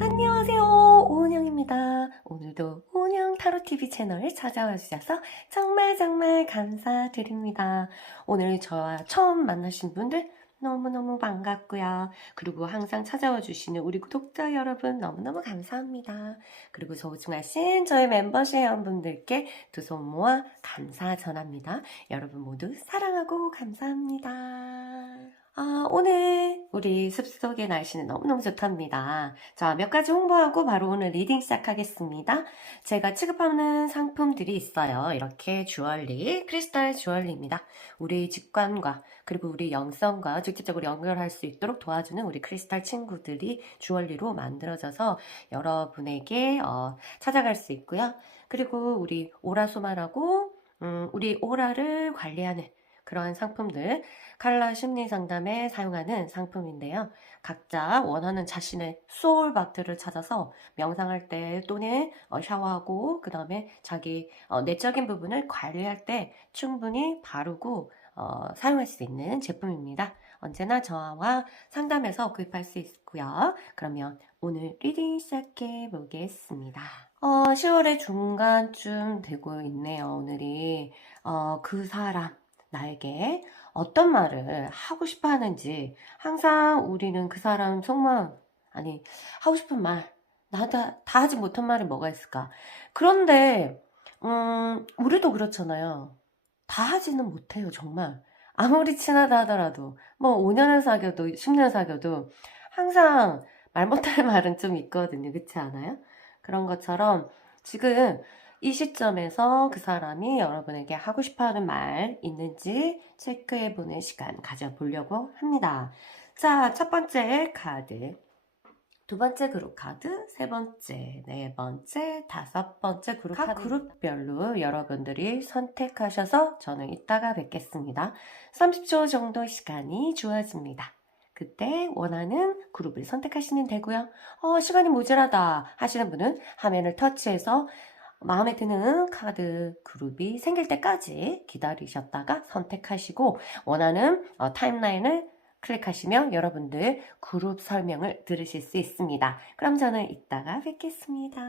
안녕하세요, 오은영입니다. 오늘도 오은영 타로TV 채널 찾아와 주셔서 정말 감사드립니다. 오늘 저와 처음 만나신 분들 너무너무 반갑고요. 그리고 항상 찾아와 주시는 우리 구독자 여러분 너무너무 감사합니다. 그리고 소중하신 저의 멤버십 회원분들께 두 손 모아 감사 전합니다. 여러분 모두 사랑하고 감사합니다. 오늘 우리 숲속의 날씨는 너무너무 좋답니다. 자, 몇 가지 홍보하고 바로 오늘 리딩 시작하겠습니다. 제가 취급하는 상품들이 있어요. 이렇게 주얼리, 크리스탈 주얼리입니다. 우리 직관과 그리고 우리 영성과 직접적으로 연결할 수 있도록 도와주는 우리 크리스탈 친구들이 주얼리로 만들어져서 여러분에게 찾아갈 수 있고요. 그리고 우리 오라소마라고 우리 오라를 관리하는 그런 상품들, 칼라 심리 상담에 사용하는 상품인데요. 각자 원하는 자신의 소울바트를 찾아서 명상할 때 또는 샤워하고 그 다음에 자기 내적인 부분을 관리할 때 충분히 바르고 사용할 수 있는 제품입니다. 언제나 저와 상담해서 구입할 수 있고요. 그러면 오늘 리딩 시작해 보겠습니다. 10월의 중간쯤 되고 있네요. 오늘이 그 사람 나에게 어떤 말을 하고 싶어 하는지 항상 우리는 그 사람 속마음 아니 하고 싶은 말 나한테 다 하지 못한 말이 뭐가 있을까. 그런데 우리도 그렇잖아요. 다 하지는 못해요. 정말 아무리 친하다 하더라도 뭐 5년을 사귀어도 10년 사귀어도 항상 말 못할 말은 좀 있거든요. 그렇지 않아요? 그런 것처럼 지금 이 시점에서 그 사람이 여러분에게 하고 싶어하는 말 있는지 체크해보는 시간 가져보려고 합니다. 자, 첫 번째 카드, 두 번째 그룹 카드, 세 번째, 네 번째, 다섯 번째 그룹 카드. 각 그룹별로 여러분들이 선택하셔서 저는 이따가 뵙겠습니다. 30초 정도 시간이 주어집니다. 그때 원하는 그룹을 선택하시면 되고요. 시간이 모자라다 하시는 분은 화면을 터치해서 마음에 드는 카드 그룹이 생길 때까지 기다리셨다가 선택하시고 원하는 타임라인을 클릭하시면 여러분들 그룹 설명을 들으실 수 있습니다. 그럼 저는 이따가 뵙겠습니다.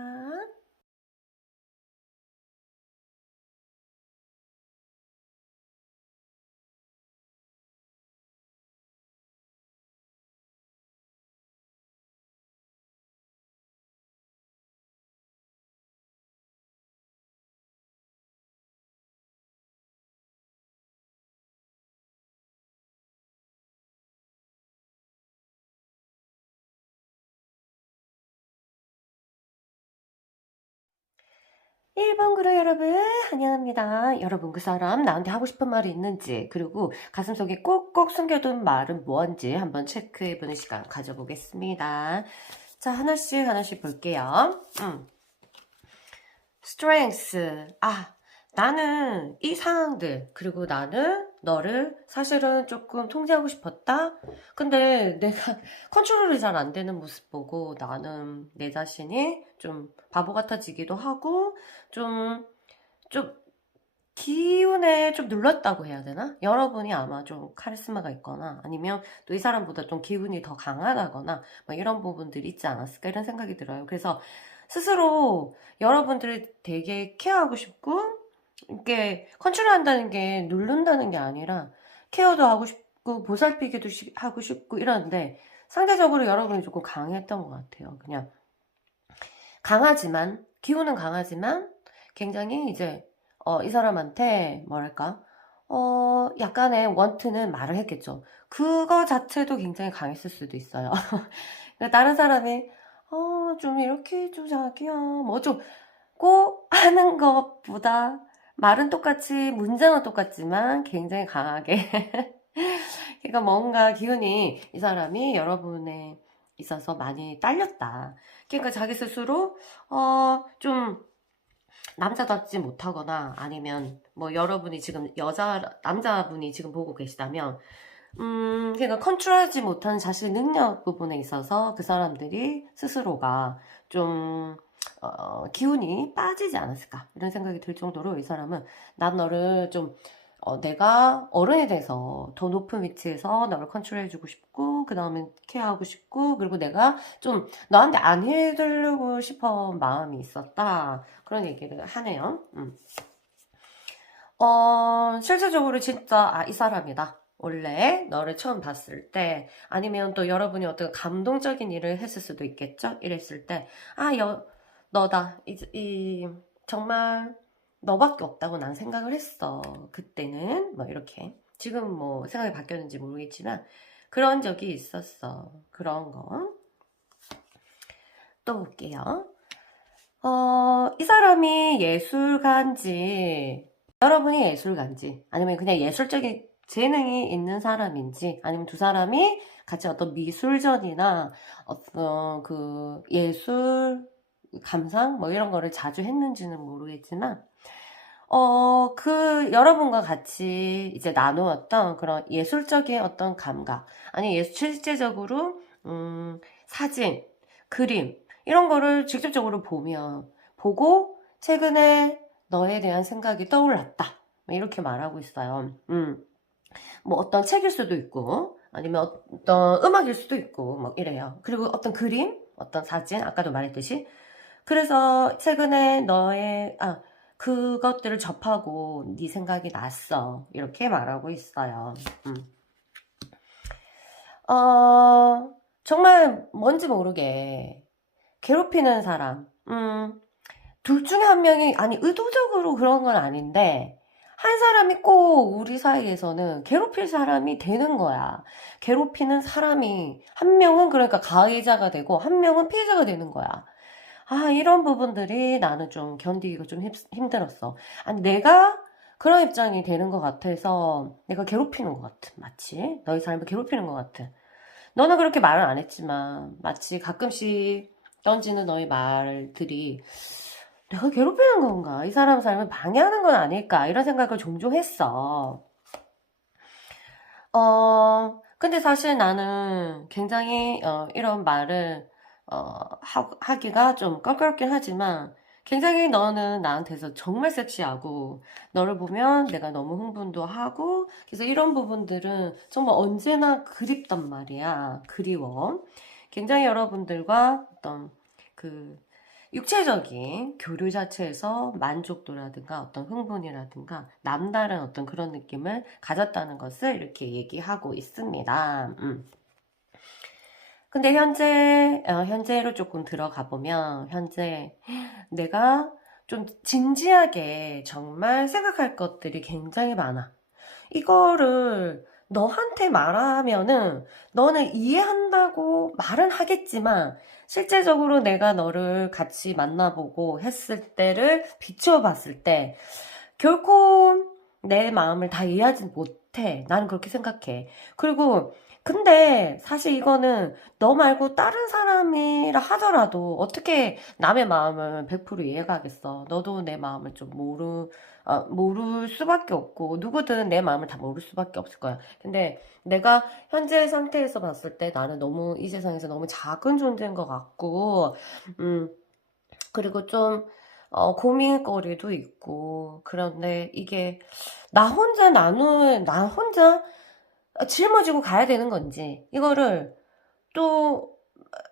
1번 그룹 여러분 환영합니다. 여러분 그 사람 나한테 하고 싶은 말이 있는지 그리고 가슴속에 꼭꼭 숨겨둔 말은 뭔지 한번 체크해보는 시간 가져보겠습니다. 자, 하나씩 볼게요. strengths. 나는 이 상황들, 그리고 나는 너를 사실은 조금 통제하고 싶었다? 근데 내가 컨트롤이 잘 안 되는 모습 보고 나는 내 자신이 좀 바보 같아지기도 하고, 좀 기운에 좀 눌렀다고 해야 되나? 여러분이 아마 좀 카리스마가 있거나 아니면 또 이 사람보다 좀 기운이 더 강하다거나 뭐 이런 부분들이 있지 않았을까 이런 생각이 들어요. 그래서 스스로 여러분들을 되게 케어하고 싶고 이렇게 컨트롤한다는 게 누른다는 게 아니라 케어도 하고 싶고 보살피기도 하고 싶고 이러는데 상대적으로 여러분이 조금 강했던 것 같아요. 그냥 강하지만 기운은 강하지만 굉장히 이제 이 사람한테 뭐랄까 약간의 원트는 말을 했겠죠. 그거 자체도 굉장히 강했을 수도 있어요. 그러니까 다른 사람이 좀 이렇게 좀 자기야 뭐 좀 꼭 하는 것보다 말은 똑같이 문장은 똑같지만 굉장히 강하게 그러니까 뭔가 기운이 이 사람이 여러분에 있어서 많이 딸렸다. 그러니까 자기 스스로 좀 남자답지 못하거나 아니면 뭐 여러분이 지금 남자분이 지금 보고 계시다면 그러니까 컨트롤하지 못하는 자신의 능력 부분에 있어서 그 사람들이 스스로가 좀 기운이 빠지지 않았을까 이런 생각이 들 정도로 이 사람은 난 너를 좀 내가 어른이 돼서 더 높은 위치에서 너를 컨트롤해주고 싶고, 그 다음에 케어하고 싶고, 그리고 내가 좀 너한테 안 해주려고 싶어 마음이 있었다. 그런 얘기를 하네요. 실질적으로 진짜, 이 사람이다. 원래 너를 처음 봤을 때, 아니면 또 여러분이 어떤 감동적인 일을 했을 수도 있겠죠? 이랬을 때, 너다. 정말 너밖에 없다고 난 생각을 했어. 그때는, 뭐, 이렇게. 지금 뭐, 생각이 바뀌었는지 모르겠지만, 그런 적이 있었어. 그런 거. 또 볼게요. 이 사람이 예술가인지, 여러분이 예술가인지, 아니면 그냥 예술적인 재능이 있는 사람인지, 아니면 두 사람이 같이 어떤 미술전이나 어떤 그 예술 감상 뭐 이런 거를 자주 했는지는 모르겠지만, 여러분과 같이 이제 나누었던 그런 예술적인 어떤 감각, 아니, 실제적으로, 사진, 그림, 이런 거를 직접적으로 보고, 최근에 너에 대한 생각이 떠올랐다. 이렇게 말하고 있어요. 뭐 어떤 책일 수도 있고, 아니면 어떤 음악일 수도 있고, 막 이래요. 그리고 어떤 그림, 어떤 사진, 아까도 말했듯이. 그래서 최근에 그것들을 접하고 네 생각이 났어. 이렇게 말하고 있어요. 정말 뭔지 모르게 괴롭히는 사람. 둘 중에 한 명이, 아니, 의도적으로 그런 건 아닌데, 한 사람이 꼭 우리 사이에서는 괴롭힐 사람이 되는 거야. 괴롭히는 사람이, 한 명은 그러니까 가해자가 되고, 한 명은 피해자가 되는 거야. 이런 부분들이 나는 좀 견디기가 좀 힘들었어. 아니, 내가 그런 입장이 되는 것 같아서 내가 괴롭히는 것 같아. 마치 너희 삶을 괴롭히는 것 같아. 너는 그렇게 말을 안 했지만 마치 가끔씩 던지는 너의 말들이 내가 괴롭히는 건가? 이 사람 삶을 방해하는 건 아닐까? 이런 생각을 종종 했어. 근데 사실 나는 굉장히 이런 말을 하기가 좀 껄끄럽긴 하지만 굉장히 너는 나한테서 정말 섹시하고 너를 보면 내가 너무 흥분도 하고 그래서 이런 부분들은 정말 언제나 그립단 말이야. 그리워. 굉장히 여러분들과 어떤 그 육체적인 교류 자체에서 만족도라든가 어떤 흥분이라든가 남다른 어떤 그런 느낌을 가졌다는 것을 이렇게 얘기하고 있습니다. 근데 현재로 조금 들어가 보면, 현재 내가 좀 진지하게 정말 생각할 것들이 굉장히 많아. 이거를 너한테 말하면은 너는 이해한다고 말은 하겠지만 실제적으로 내가 너를 같이 만나보고 했을 때를 비추어봤을 때 결코 내 마음을 다 이해하지 못해. 나는 그렇게 생각해. 그리고 근데 사실 이거는 너 말고 다른 사람이라 하더라도 어떻게 남의 마음을 100% 이해가 하겠어. 너도 내 마음을 좀 모를 수밖에 없고 누구든 내 마음을 다 모를 수밖에 없을 거야. 근데 내가 현재 상태에서 봤을 때 나는 너무 이 세상에서 너무 작은 존재인 것 같고 그리고 좀 고민거리도 있고 그런데 이게 나 혼자 짊어지고 가야 되는 건지 이거를 또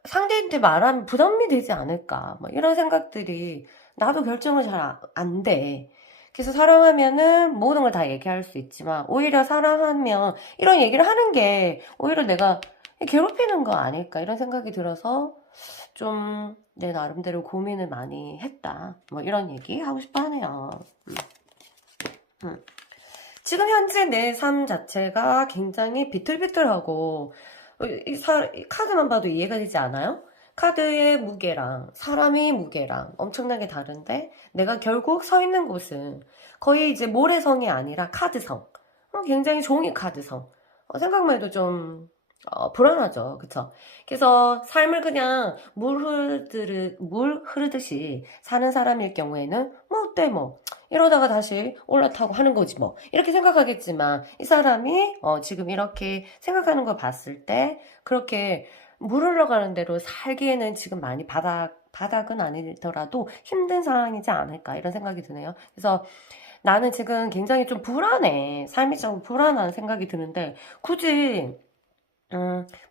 상대한테 말하면 부담이 되지 않을까 뭐 이런 생각들이 나도 결정을 잘 안 돼. 그래서 사랑하면은 모든 걸 다 얘기할 수 있지만 오히려 사랑하면 이런 얘기를 하는 게 오히려 내가 괴롭히는 거 아닐까 이런 생각이 들어서 좀 내 나름대로 고민을 많이 했다. 뭐 이런 얘기 하고 싶어 하네요. 지금 현재 내 삶 자체가 굉장히 비틀비틀하고 이 카드만 봐도 이해가 되지 않아요? 카드의 무게랑 사람의 무게랑 엄청나게 다른데 내가 결국 서 있는 곳은 거의 이제 모래성이 아니라 카드성. 굉장히 종이 카드성. 생각만 해도 좀 불안하죠. 그쵸? 그래서 삶을 그냥 물 흐르듯이 사는 사람일 경우에는 뭐 어때 뭐 이러다가 다시 올라타고 하는 거지 뭐 이렇게 생각하겠지만 이 사람이 지금 이렇게 생각하는 걸 봤을 때 그렇게 물 흘러가는 대로 살기에는 지금 많이 바닥은 아니더라도 힘든 상황이지 않을까 이런 생각이 드네요. 그래서 나는 지금 굉장히 좀 불안해. 삶이 좀 불안한 생각이 드는데, 굳이,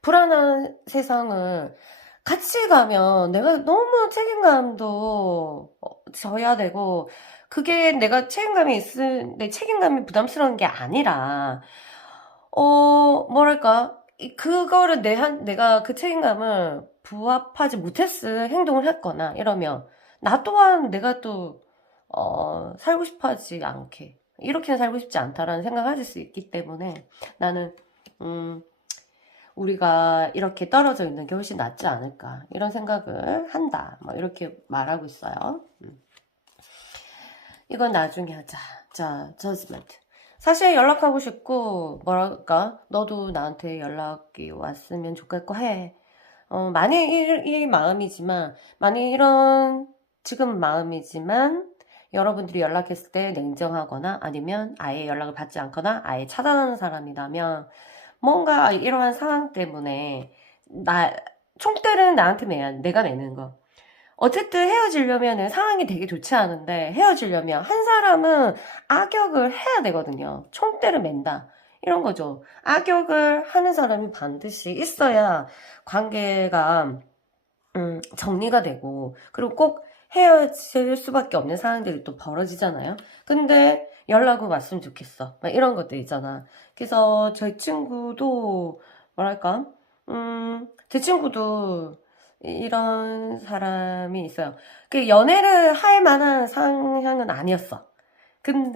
불안한 세상을 같이 가면 내가 너무 책임감도 져야 되고, 그게 내가 내 책임감이 부담스러운 게 아니라, 뭐랄까, 그거를 내가 그 책임감을 부합하지 못했을 행동을 했거나 이러면, 나 또한 내가 또, 살고 싶어 하지 않게, 이렇게는 살고 싶지 않다라는 생각을 가질 수 있기 때문에 나는, 음, 우리가 이렇게 떨어져 있는 게 훨씬 낫지 않을까, 이런 생각을 한다. 뭐, 이렇게 말하고 있어요. 이건 나중에 하자. 자, 저지먼트. 사실 연락하고 싶고, 뭐랄까, 너도 나한테 연락이 왔으면 좋겠고 해. 만약 이 마음이지만, 만약 지금 마음이지만, 여러분들이 연락했을 때 냉정하거나, 아니면 아예 연락을 받지 않거나, 아예 차단하는 사람이라면, 뭔가 이러한 상황 때문에, 총대는 나한테 내가 매는 거. 어쨌든 헤어지려면은 상황이 되게 좋지 않은데 헤어지려면 한 사람은 악역을 해야 되거든요. 총대를 맨다. 이런 거죠. 악역을 하는 사람이 반드시 있어야 관계가 정리가 되고 그리고 꼭 헤어질 수밖에 없는 상황들이 또 벌어지잖아요. 근데 연락은 왔으면 좋겠어. 막 이런 것들 있잖아. 그래서 제 친구도 뭐랄까 제 친구도 이런 사람이 있어요. 그 연애를 할 만한 상황은 아니었어.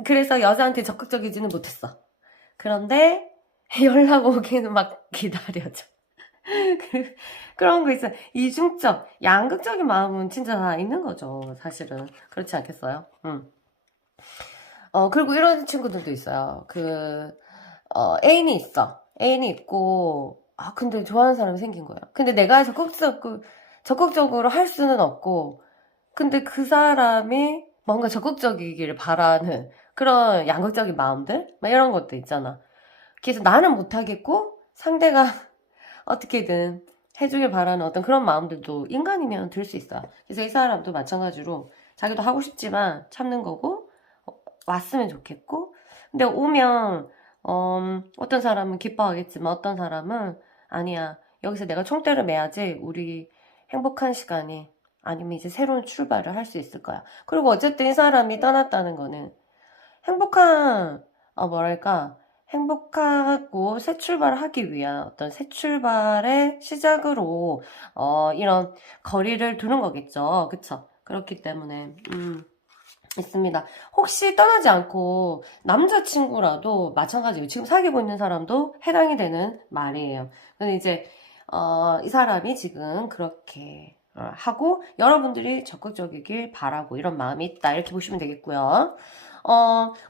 그래서 여자한테 적극적이지는 못했어. 그런데 연락 오기는 막 기다려줘. 그런 거 있어요. 이중적, 양극적인 마음은 진짜 다 있는 거죠. 사실은. 그렇지 않겠어요? 그리고 이런 친구들도 있어요. 애인이 있어. 애인이 있고, 근데 좋아하는 사람이 생긴 거야. 근데 내가 적극적으로 할 수는 없고, 근데 그 사람이 뭔가 적극적이기를 바라는 그런 양극적인 마음들? 막 이런 것도 있잖아. 그래서 나는 못하겠고, 상대가 어떻게든 해주길 바라는 어떤 그런 마음들도 인간이면 들 수 있어요. 그래서 이 사람도 마찬가지로 자기도 하고 싶지만 참는 거고, 왔으면 좋겠고, 근데 오면, 어떤 사람은 기뻐하겠지만 어떤 사람은 아니야. 여기서 내가 총대를 매야지 우리 행복한 시간이 아니면 이제 새로운 출발을 할 수 있을 거야. 그리고 어쨌든 이 사람이 떠났다는 거는 행복한, 뭐랄까, 행복하고 새 출발을 하기 위한 어떤 새 출발의 시작으로, 이런 거리를 두는 거겠죠. 그쵸? 그렇기 때문에, 있습니다. 혹시 떠나지 않고 남자친구라도 마찬가지예요. 지금 사귀고 있는 사람도 해당이 되는 말이에요. 근데 이제, 이 사람이 지금 그렇게 하고 여러분들이 적극적이길 바라고 이런 마음이 있다. 이렇게 보시면 되겠고요.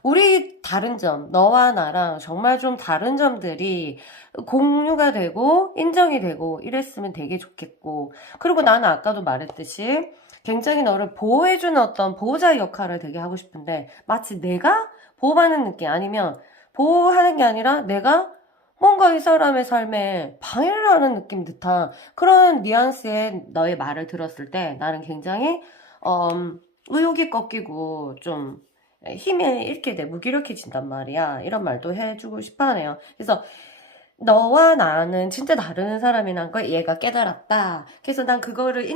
우리 다른 점, 너와 나랑 정말 좀 다른 점들이 공유가 되고 인정이 되고 이랬으면 되게 좋겠고, 그리고 나는 아까도 말했듯이 굉장히 너를 보호해주는 어떤 보호자의 역할을 되게 하고 싶은데 마치 내가 보호받는 느낌, 아니면 보호하는 게 아니라 내가 뭔가 이 사람의 삶에 방해를 하는 느낌 듯한 그런 뉘앙스의 너의 말을 들었을 때 나는 굉장히 의욕이 꺾이고 좀 힘이 잃게 돼, 무기력해진단 말이야. 이런 말도 해주고 싶어 하네요. 그래서 너와 나는 진짜 다른 사람이란 걸 얘가 깨달았다. 그래서 난 그거를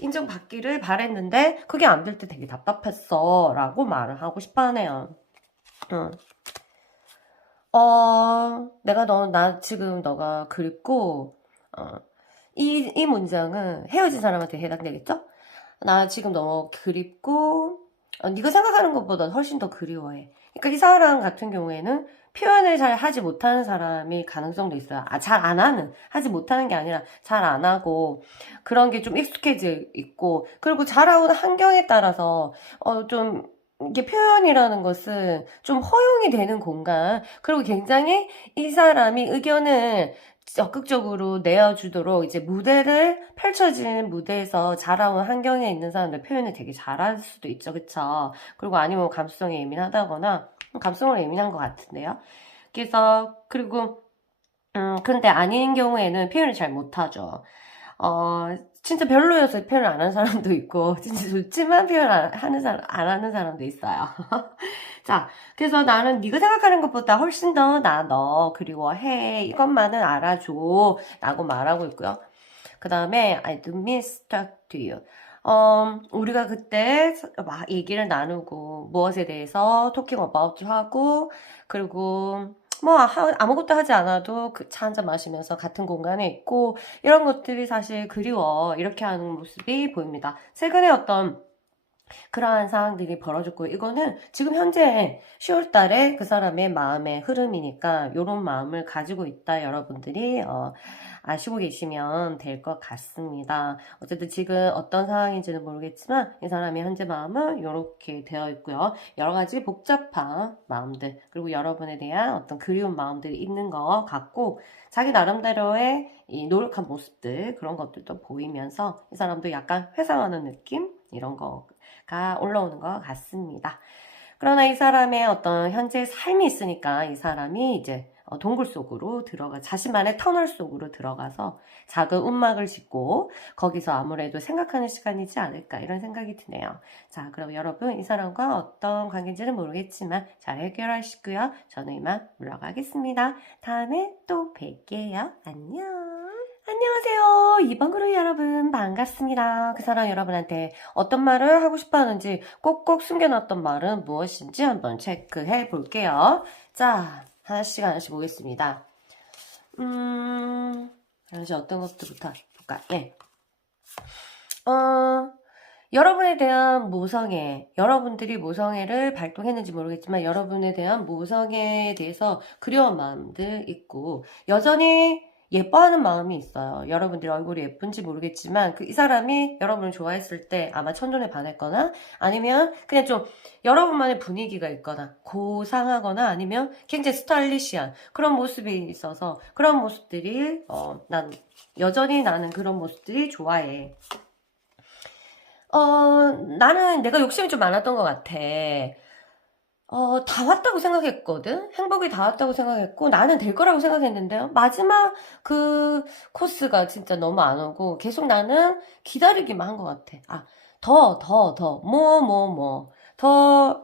인정받기를 바랬는데 그게 안 될 때 되게 답답했어. 라고 말을 하고 싶어 하네요. 응. 지금 너가 그립고, 이 문장은 헤어진 사람한테 해당되겠죠? 나 지금 너무 그립고, 네가 생각하는 것보다 훨씬 더 그리워해. 그러니까 이 사람 같은 경우에는 표현을 잘 하지 못하는 사람일 가능성도 있어요. 잘 안 하지 못하는 게 아니라 잘 안 하고, 그런 게 좀 익숙해져 있고, 그리고 자라온 환경에 따라서, 좀, 이게 표현이라는 것은 좀 허용이 되는 공간, 그리고 굉장히 이 사람이 의견을 적극적으로 내어주도록 이제 펼쳐지는 무대에서 자라온 환경에 있는 사람들 표현을 되게 잘할 수도 있죠. 그쵸? 그리고 아니면 감수성이 예민하다거나, 감성으로 예민한 것 같은데요. 그리고, 근데 아닌 경우에는 표현을 잘 못하죠. 진짜 별로여서 표현 안 하는 사람도 있고, 진짜 좋지만 표현 안 하는 사람도 있어요. 자, 그래서 나는 네가 생각하는 것보다 훨씬 더 너 그리워해. 이것만은 알아줘. 라고 말하고 있고요. 그 다음에 I do miss talk to you. 우리가 그때 막 얘기를 나누고 무엇에 대해서 talking about 하고 그리고 뭐 아무것도 하지 않아도 그 차 한잔 마시면서 같은 공간에 있고 이런 것들이 사실 그리워 이렇게 하는 모습이 보입니다. 최근에 어떤 그러한 상황들이 벌어졌고 이거는 지금 현재 10월 달에 그 사람의 마음의 흐름이니까 이런 마음을 가지고 있다 여러분들이 아시고 계시면 될 것 같습니다. 어쨌든 지금 어떤 상황인지는 모르겠지만 이 사람의 현재 마음은 이렇게 되어 있고요. 여러 가지 복잡한 마음들 그리고 여러분에 대한 어떤 그리운 마음들이 있는 것 같고 자기 나름대로의 이 노력한 모습들 그런 것들도 보이면서 이 사람도 약간 회상하는 느낌 이런 거가 올라오는 것 같습니다. 그러나 이 사람의 어떤 현재 삶이 있으니까 이 사람이 이제 동굴 속으로 자신만의 터널 속으로 들어가서 작은 움막을 짓고 거기서 아무래도 생각하는 시간이지 않을까 이런 생각이 드네요. 자, 그럼 여러분 이 사람과 어떤 관계인지는 모르겠지만 잘 해결하시고요. 저는 이만 물러가겠습니다. 다음에 또 뵐게요. 안녕. 안녕하세요. 이번 그룹 여러분 반갑습니다. 그 사람 여러분한테 어떤 말을 하고 싶어 하는지 꼭꼭 숨겨놨던 말은 무엇인지 한번 체크해 볼게요. 자, 하나씩 보겠습니다. 잠시 어떤 것부터 볼까? 예. 여러분에 대한 모성애, 여러분들이 모성애를 발동했는지 모르겠지만 여러분에 대한 모성애에 대해서 그리운 마음들 있고 여전히 예뻐하는 마음이 있어요. 여러분들이 얼굴이 예쁜지 모르겠지만 이 사람이 여러분을 좋아했을 때 아마 첫눈에 반했거나 아니면 그냥 좀 여러분만의 분위기가 있거나 고상하거나 아니면 굉장히 스타일리시한 그런 모습이 있어서 그런 모습들이 여전히 나는 그런 모습들이 좋아해. 나는 내가 욕심이 좀 많았던 것 같아. 다 왔다고 생각했거든? 행복이 다 왔다고 생각했고, 나는 될 거라고 생각했는데요. 마지막 그 코스가 진짜 너무 안 오고, 계속 나는 기다리기만 한 것 같아.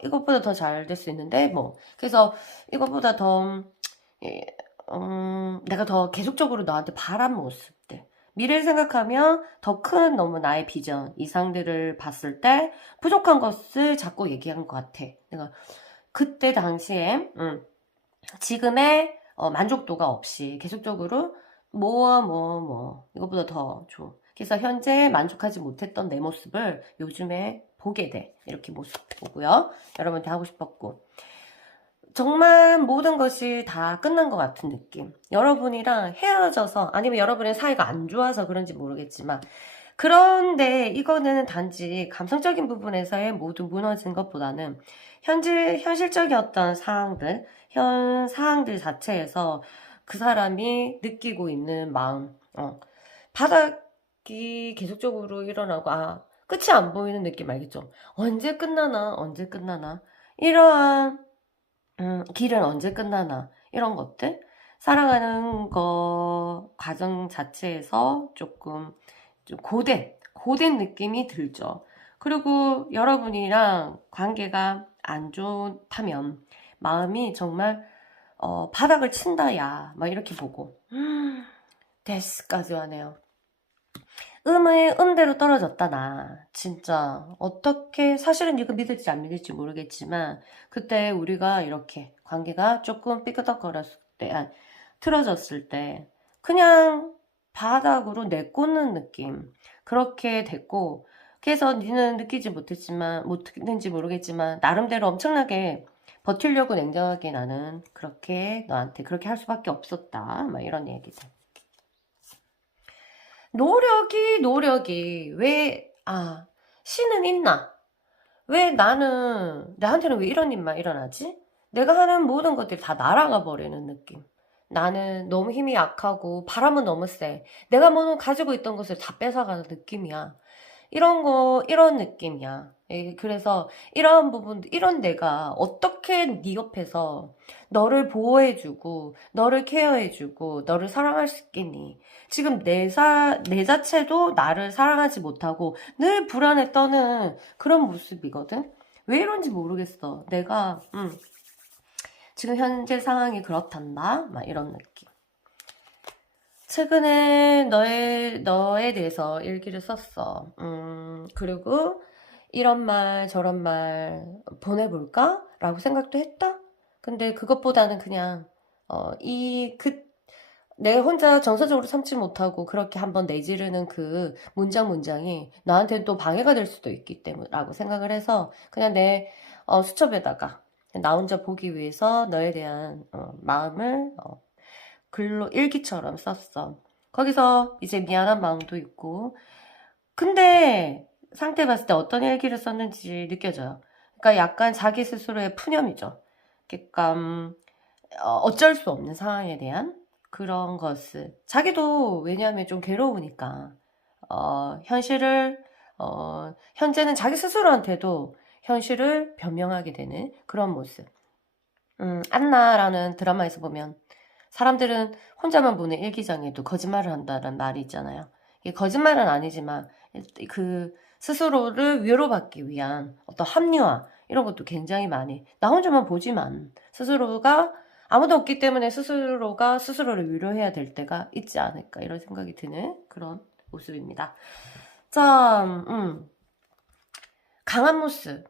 이것보다 더 잘 될 수 있는데, 뭐. 그래서 이것보다 예, 내가 더 계속적으로 너한테 바란 모습들. 미래를 생각하면 더 큰 너무 나의 비전, 이상들을 봤을 때 부족한 것을 자꾸 얘기한 것 같아. 내가 그때 당시에 지금의 만족도가 없이 계속적으로 이것보다 더 줘. 그래서 현재 만족하지 못했던 내 모습을 요즘에 보게 돼. 이렇게 모습 보고요. 여러분한테 하고 싶었고 정말 모든 것이 다 끝난 것 같은 느낌. 여러분이랑 헤어져서 아니면 여러분의 사이가 안 좋아서 그런지 모르겠지만 그런데 이거는 단지 감성적인 부분에서의 모두 무너진 것보다는 현실적인 어떤 사항들 자체에서 그 사람이 느끼고 있는 마음, 바닥이 계속적으로 일어나고, 끝이 안 보이는 느낌 알겠죠? 언제 끝나나? 이러한, 길은 언제 끝나나? 이런 것들? 사랑하는 거, 과정 자체에서 조금 좀 고된 느낌이 들죠. 그리고 여러분이랑 관계가 안 좋다면 마음이 정말 바닥을 친다 막 이렇게 보고 데스까지 하네요. 음대로 떨어졌다 나 진짜 어떻게 사실은 이거 믿을지 안 믿을지 모르겠지만 그때 우리가 이렇게 관계가 조금 삐끄덕거렸을 때 틀어졌을 때 그냥 바닥으로 내꽂는 느낌 그렇게 됐고 그래서 니는 못했는지 모르겠지만 나름대로 엄청나게 버틸려고 냉정하게 나는 그렇게 너한테 그렇게 할 수밖에 없었다 막 이런 얘기들 노력이 신은 있나? 왜 나한테는 왜 이런 일만 일어나지? 내가 하는 모든 것들이 다 날아가 버리는 느낌. 나는 너무 힘이 약하고 바람은 너무 세. 내가 가지고 있던 것을 다 뺏어가는 느낌이야. 이런 느낌이야. 그래서 이런 부분, 이런 내가 어떻게 네 옆에서 너를 보호해주고, 너를 케어해주고, 너를 사랑할 수 있겠니? 지금 내 자체도 나를 사랑하지 못하고 늘 불안에 떠는 그런 모습이거든? 왜 이런지 모르겠어. 내가, 지금 현재 상황이 그렇단다? 막 이런 느낌. 최근에 너에 대해서 일기를 썼어. 그리고 이런 말, 저런 말 보내볼까? 라고 생각도 했다? 근데 그것보다는 그냥, 내 혼자 정서적으로 참지 못하고 그렇게 한번 내지르는 그 문장이 나한테는 또 방해가 될 수도 있기 때문에 라고 생각을 해서 그냥 내 수첩에다가 나 혼자 보기 위해서 너에 대한 마음을 글로 일기처럼 썼어. 거기서 이제 미안한 마음도 있고 근데 상태 봤을 때 어떤 일기를 썼는지 느껴져요. 그러니까 약간 자기 스스로의 푸념이죠. 그러니까 어쩔 수 없는 상황에 대한 그런 것을 자기도 왜냐하면 좀 괴로우니까 현실을 현재는 자기 스스로한테도 현실을 변명하게 되는 그런 모습. 안나라는 드라마에서 보면 사람들은 혼자만 보는 일기장에도 거짓말을 한다는 말이 있잖아요. 이게 거짓말은 아니지만 그 스스로를 위로받기 위한 어떤 합리화 이런 것도 굉장히 많이 나 혼자만 보지만 스스로가 아무도 없기 때문에 스스로가 스스로를 위로해야 될 때가 있지 않을까 이런 생각이 드는 그런 모습입니다. 자, 강한 모습.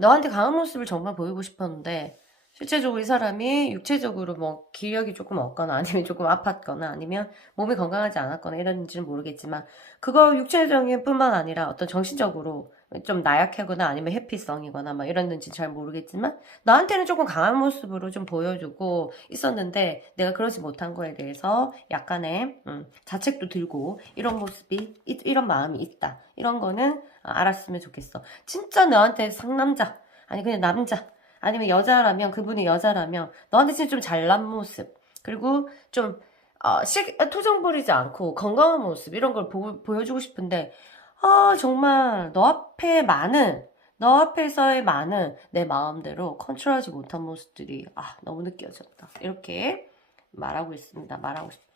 너한테 강한 모습을 정말 보이고 싶었는데 실제적으로 이 사람이 육체적으로 뭐 기력이 조금 없거나 아니면 조금 아팠거나 아니면 몸이 건강하지 않았거나 이런지는 모르겠지만 그거 육체적인 뿐만 아니라 어떤 정신적으로 좀 나약하거나 아니면 회피성이거나 막 이랬는지 잘 모르겠지만 나한테는 조금 강한 모습으로 좀 보여주고 있었는데 내가 그러지 못한 거에 대해서 약간의 자책도 들고 이런 모습이 이런 마음이 있다 이런 거는 알았으면 좋겠어. 진짜 너한테 상남자 아니 그냥 남자 아니면 여자라면 그분이 여자라면 너한테 진짜 좀 잘난 모습 그리고 좀 토정 부리지 않고 건강한 모습 이런 걸 보여주고 싶은데 정말 너 앞에서의 많은 내 마음대로 컨트롤하지 못한 모습들이 너무 느껴졌다 이렇게 말하고 있습니다. 말하고 싶다.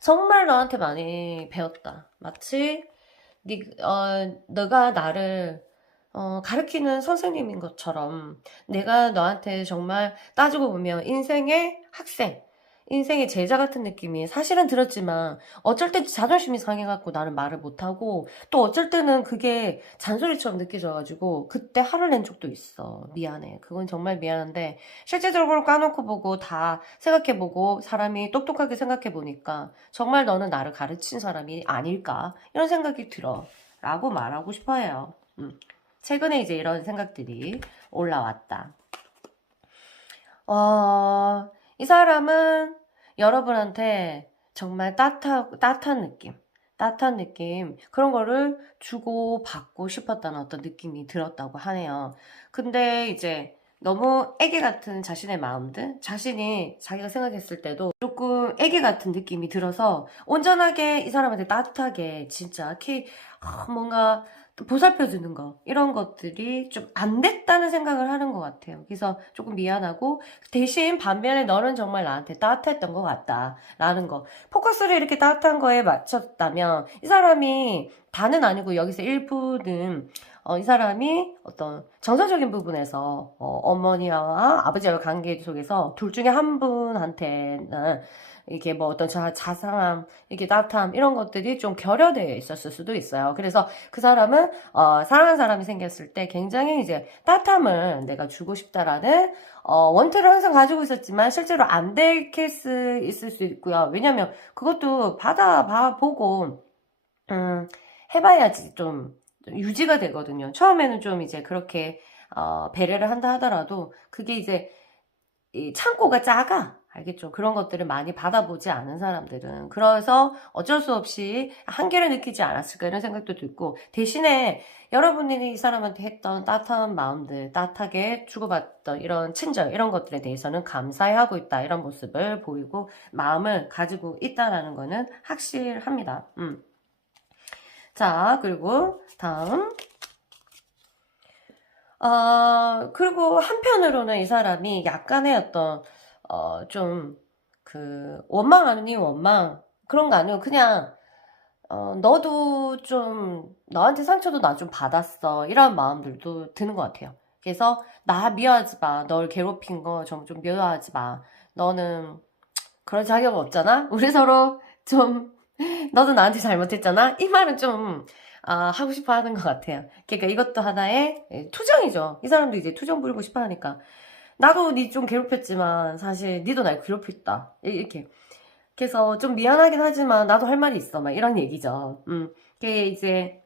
정말 너한테 많이 배웠다. 마치 너가 나를 가르치는 선생님인 것처럼 내가 너한테 정말 따지고 보면 인생의 학생, 인생의 제자 같은 느낌이 사실은 들었지만 어쩔 때 자존심이 상해갖고 나는 말을 못하고 또 어쩔 때는 그게 잔소리처럼 느껴져가지고 그때 화를 낸 적도 있어. 미안해. 그건 정말 미안한데 실제적으로 까놓고 보고 다 생각해보고 사람이 똑똑하게 생각해보니까 정말 너는 나를 가르친 사람이 아닐까 이런 생각이 들어. 라고 말하고 싶어요. 최근에 이제 이런 생각들이 올라왔다. 이 사람은 여러분한테 정말 따뜻한 느낌, 그런 거를 주고 받고 싶었다는 어떤 느낌이 들었다고 하네요. 근데 이제 너무 애기 같은 자신의 마음들, 자신이 자기가 생각했을 때도 조금 애기 같은 느낌이 들어서 온전하게 이 사람한테 따뜻하게 진짜 뭔가 보살펴주는 거 이런 것들이 좀 안 됐다는 생각을 하는 것 같아요. 그래서 조금 미안하고 대신 반면에 너는 정말 나한테 따뜻했던 것 같다 라는 거 포커스를 이렇게 따뜻한 거에 맞췄다면 이 사람이 다는 아니고 여기서 일부는 이 사람이 어떤 정서적인 부분에서 어머니와 아버지와 관계 속에서 둘 중에 한 분한테는 이게 뭐 어떤 자상함, 이렇게 따뜻함 이런 것들이 좀 결여되어 있었을 수도 있어요. 그래서 그 사람은 사랑하는 사람이 생겼을 때 굉장히 이제 따뜻함을 내가 주고 싶다라는 원투를 항상 가지고 있었지만 실제로 안 될 케이스 있을 수 있고요. 왜냐면 그것도 보고 해봐야지 좀 유지가 되거든요. 처음에는 좀 이제 그렇게 배려를 한다 하더라도 그게 이제 이 창고가 작아. 알겠죠? 그런 것들을 많이 받아보지 않은 사람들은. 그래서 어쩔 수 없이 한계를 느끼지 않았을까 이런 생각도 들고 대신에 여러분이 이 사람한테 했던 따뜻한 마음들, 따뜻하게 주고받던 이런 친절 이런 것들에 대해서는 감사해하고 있다 이런 모습을 보이고 마음을 가지고 있다라는 거는 확실합니다. 자, 그리고 다음 그리고 한편으로는 이 사람이 약간의 어떤, 좀, 원망 아닌 원망, 그런 거 아니고, 그냥, 너도 좀, 너한테 상처도 나 좀 받았어. 이런 마음들도 드는 것 같아요. 그래서, 나 미워하지 마. 널 괴롭힌 거 좀 미워하지 마. 너는 그럴 자격 없잖아? 우리 서로 좀, 너도 나한테 잘못했잖아? 이 말은 좀, 하고 싶어 하는 것 같아요. 그러니까 이것도 하나의 투정이죠. 이 사람도 이제 투정 부리고 싶어 하니까. 나도 니 좀 괴롭혔지만, 사실 니도 날 괴롭혔다. 이렇게. 그래서 좀 미안하긴 하지만, 나도 할 말이 있어. 막 이런 얘기죠. 그게 이제,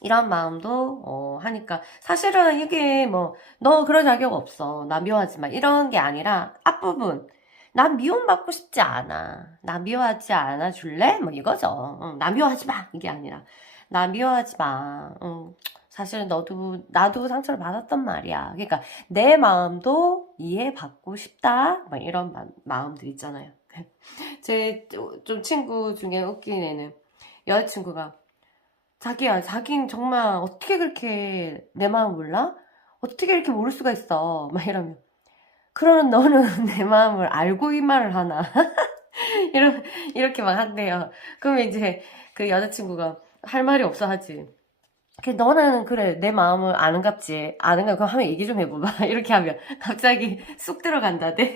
이런 마음도, 하니까. 사실은 이게 뭐, 너 그럴 자격 없어. 나 미워하지 마. 이런 게 아니라, 앞부분. 난 미움받고 싶지 않아. 나 미워하지 않아 줄래? 뭐 이거죠. 나 미워하지 마. 이게 아니라. 나 미워하지 마. 사실 나도 상처를 받았단 말이야. 그러니까 내 마음도 이해받고 싶다. 막 이런 마음들 있잖아요. 제 좀 친구 중에 웃긴 애는 여자친구가 자기야, 자긴 정말 어떻게 그렇게 내 마음 몰라? 어떻게 이렇게 모를 수가 있어? 막 이러면. 그러는 너는 내 마음을 알고 이 말을 하나? 이러, 이렇게 막 한대요. 그러면 이제 그 여자친구가 할 말이 없어 하지. 너는 그래, 내 마음을 아는갑지. 아는가? 그럼 한번 얘기 좀 해봐봐. 이렇게 하면 갑자기 쑥 들어간다대.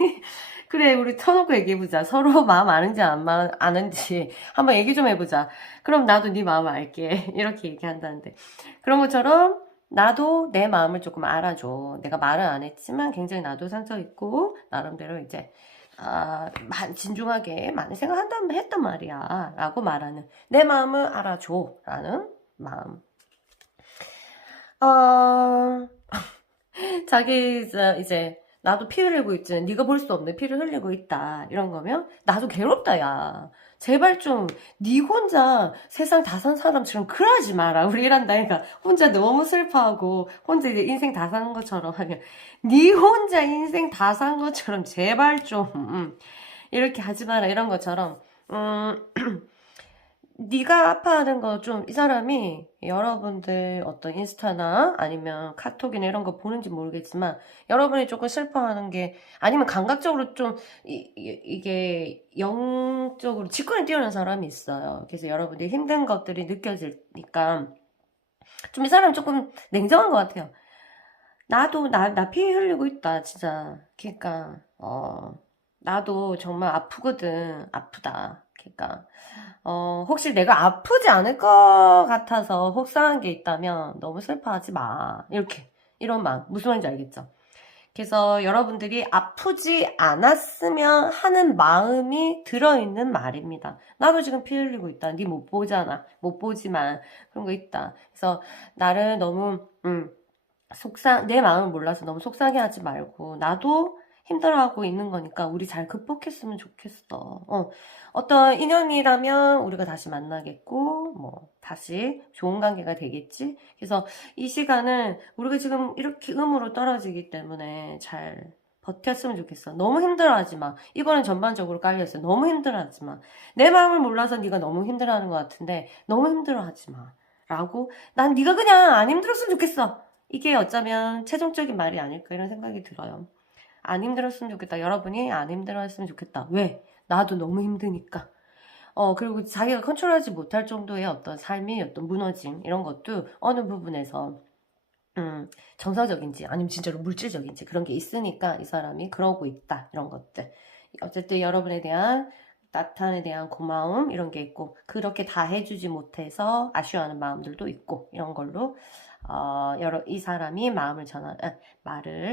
그래, 우리 터놓고 얘기해보자. 서로 마음 아는지 안 아는지 한번 얘기 좀 해보자. 그럼 나도 네 마음을 알게. 이렇게 얘기한다는데. 그런 것처럼 나도 내 마음을 조금 알아줘. 내가 말은 안 했지만 굉장히 나도 상처 있고, 나름대로 이제, 진중하게 많이 생각한다, 했단 말이야. 라고 말하는. 내 마음을 알아줘. 라는 마음. 어, 자기 이제 나도 피 흘리고 있지. 네가 볼 수 없는 피를 흘리고 있다. 이런 거면 나도 괴롭다, 야. 제발 좀 네 혼자 세상 다 산 사람처럼 그러지 마라. 우리 이란다니까 혼자 너무 슬퍼하고 혼자 이제 인생 다 산 것처럼 하면 네 혼자 인생 다 산 것처럼 제발 좀 이렇게 하지 마라. 이런 것처럼 네가 아파하는 거 좀 이 사람이 여러분들 어떤 인스타나 아니면 카톡이나 이런 거 보는지 모르겠지만 여러분이 조금 슬퍼하는 게 아니면 감각적으로 좀 이게 영적으로 직관이 뛰어난 사람이 있어요. 그래서 여러분들이 힘든 것들이 느껴지니까 좀 이 사람 조금 냉정한 것 같아요. 나도 나 피 흘리고 있다 진짜. 그러니까 나도 정말 아프거든. 아프다. 그러니까 혹시 내가 아프지 않을 것 같아서 혹사한 게 있다면 너무 슬퍼하지 마. 이렇게. 이런 마음. 무슨 말인지 알겠죠? 그래서 여러분들이 아프지 않았으면 하는 마음이 들어있는 말입니다. 나도 지금 피 흘리고 있다. 니 못 보잖아. 못 보지만 그런 거 있다. 그래서 나를 너무 내 마음을 몰라서 너무 속상해 하지 말고 나도 힘들어하고 있는 거니까 우리 잘 극복했으면 좋겠어. 어떤 인연이라면 우리가 다시 만나겠고 뭐 다시 좋은 관계가 되겠지. 그래서 이 시간은 우리가 지금 이렇게 음으로 떨어지기 때문에 잘 버텼으면 좋겠어. 너무 힘들어하지 마. 이거는 전반적으로 깔려있어. 너무 힘들어하지 마. 내 마음을 몰라서 네가 너무 힘들어하는 것 같은데 너무 힘들어하지 마. 라고 난 네가 그냥 안 힘들었으면 좋겠어. 이게 어쩌면 최종적인 말이 아닐까 이런 생각이 들어요. 안 힘들었으면 좋겠다. 여러분이 안 힘들었으면 좋겠다. 왜? 나도 너무 힘드니까. 그리고 자기가 컨트롤하지 못할 정도의 어떤 삶이 어떤 무너짐 이런 것도 어느 부분에서 정서적인지 아니면 진짜로 물질적인지 그런 게 있으니까 이 사람이 그러고 있다. 이런 것들. 어쨌든 여러분에 대한 따뜻함에 대한 고마움 이런 게 있고 그렇게 다 해주지 못해서 아쉬워하는 마음들도 있고 이런 걸로 이 사람이 말을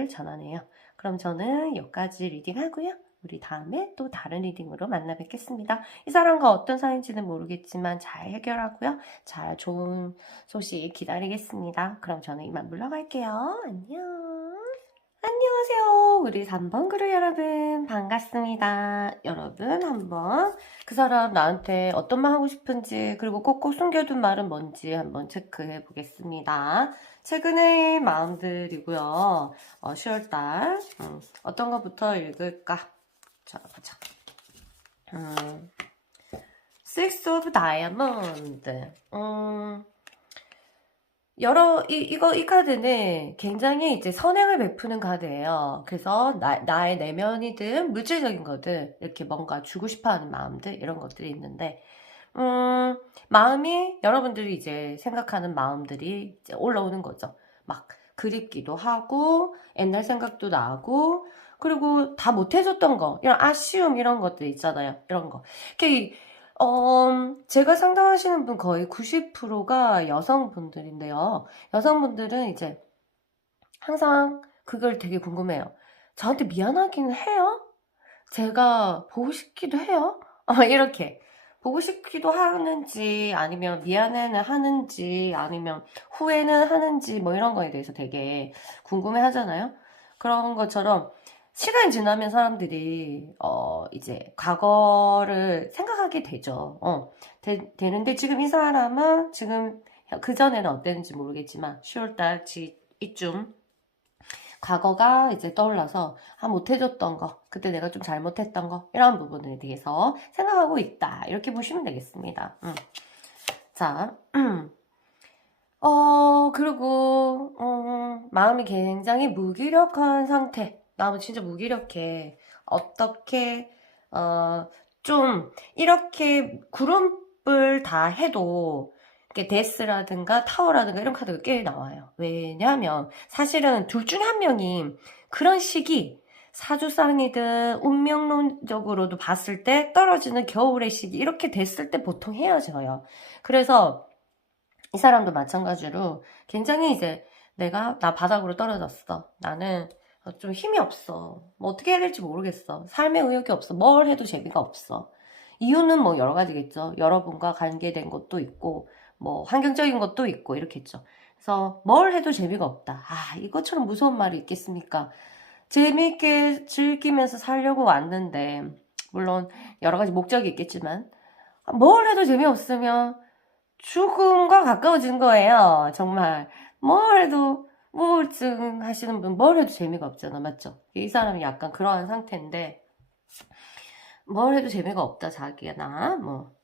전하네요. 그럼 저는 여기까지 리딩 하고요. 우리 다음에 또 다른 리딩으로 만나 뵙겠습니다. 이 사람과 어떤 사이인지는 모르겠지만 잘 해결하고요. 잘 좋은 소식 기다리겠습니다. 그럼 저는 이만 물러갈게요. 안녕. 안녕하세요. 우리 3번 그룹 여러분 반갑습니다. 여러분 한번 그 사람 나한테 어떤 말 하고 싶은지 그리고 꼭꼭 숨겨둔 말은 뭔지 한번 체크해 보겠습니다. 최근의 마음들이고요. 10월달 어떤 것부터 읽을까? 자 보자. Six of Diamond. 이 카드는 굉장히 이제 선행을 베푸는 카드예요. 그래서 나의 내면이든 물질적인 거든 이렇게 뭔가 주고 싶어 하는 마음들, 이런 것들이 있는데, 마음이, 여러분들이 이제 생각하는 마음들이 이제 올라오는 거죠. 막 그립기도 하고, 옛날 생각도 나고, 그리고 다 못해줬던 거, 이런 아쉬움, 이런 것들 있잖아요. 이런 거. 이렇게, 제가 상담하시는 분 거의 90%가 여성분들인데요. 여성분들은 이제 항상 그걸 되게 궁금해요. 저한테 미안하기는 해요? 제가 보고 싶기도 해요? 이렇게. 보고 싶기도 하는지, 아니면 미안해는 하는지, 아니면 후회는 하는지, 뭐 이런 거에 대해서 되게 궁금해 하잖아요? 그런 것처럼, 시간이 지나면 사람들이, 이제, 과거를 생각하게 되죠. 되는데, 지금 이 사람은, 지금, 그전에는 어땠는지 모르겠지만, 10월달, 이쯤, 과거가 이제 떠올라서 못해줬던 거, 그때 내가 좀 잘못했던 거, 이런 부분에 대해서 생각하고 있다, 이렇게 보시면 되겠습니다. 자, 그리고 마음이 굉장히 무기력한 상태. 나는 진짜 무기력해. 어떻게 좀 이렇게 구름불 다 해도 이렇게 데스라든가 타워라든가 이런 카드가 꽤 나와요. 왜냐하면 사실은 둘 중에 한 명이 그런 시기, 사주상이든 운명론적으로도 봤을 때 떨어지는 겨울의 시기, 이렇게 됐을 때 보통 헤어져요. 그래서 이 사람도 마찬가지로 굉장히 이제 나 바닥으로 떨어졌어. 나는 좀 힘이 없어. 뭐 어떻게 해야 될지 모르겠어. 삶의 의욕이 없어. 뭘 해도 재미가 없어. 이유는 뭐 여러 가지겠죠. 여러분과 관계된 것도 있고, 뭐 환경적인 것도 있고, 이렇겠죠. 그래서 뭘 해도 재미가 없다. 이것처럼 무서운 말이 있겠습니까? 재미있게 즐기면서 살려고 왔는데, 물론 여러 가지 목적이 있겠지만, 뭘 해도 재미없으면 죽음과 가까워진 거예요. 정말. 뭘 해도, 우울증 하시는 분, 뭘 해도 재미가 없잖아. 맞죠? 이 사람이 약간 그러한 상태인데, 뭘 해도 재미가 없다, 자기나, 뭐.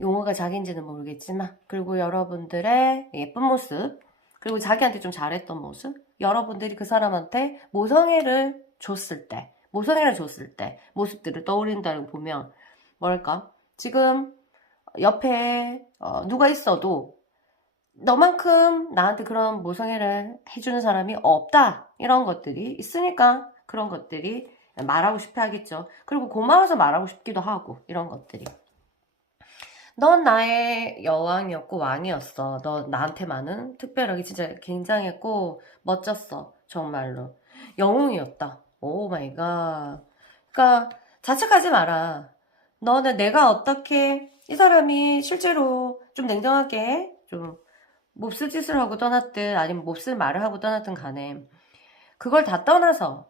용어가 자기인지는 모르겠지만, 그리고 여러분들의 예쁜 모습, 그리고 자기한테 좀 잘했던 모습, 여러분들이 그 사람한테 모성애를 줬을 때, 모습들을 떠올린다고 보면, 뭐랄까, 지금 옆에 누가 있어도 너만큼 나한테 그런 모성애를 해주는 사람이 없다, 이런 것들이 있으니까 그런 것들이 말하고 싶어 하겠죠. 그리고 고마워서 말하고 싶기도 하고, 이런 것들이. 넌 나의 여왕이었고 왕이었어. 너 나한테만은 특별하게 진짜 굉장했고 멋졌어. 정말로. 영웅이었다. 오 마이 갓. 그러니까 자책하지 마라. 너는 내가 어떻게, 이 사람이 실제로 좀 냉정하게 좀 몹쓸 짓을 하고 떠났든 아니면 몹쓸 말을 하고 떠났든 간에, 그걸 다 떠나서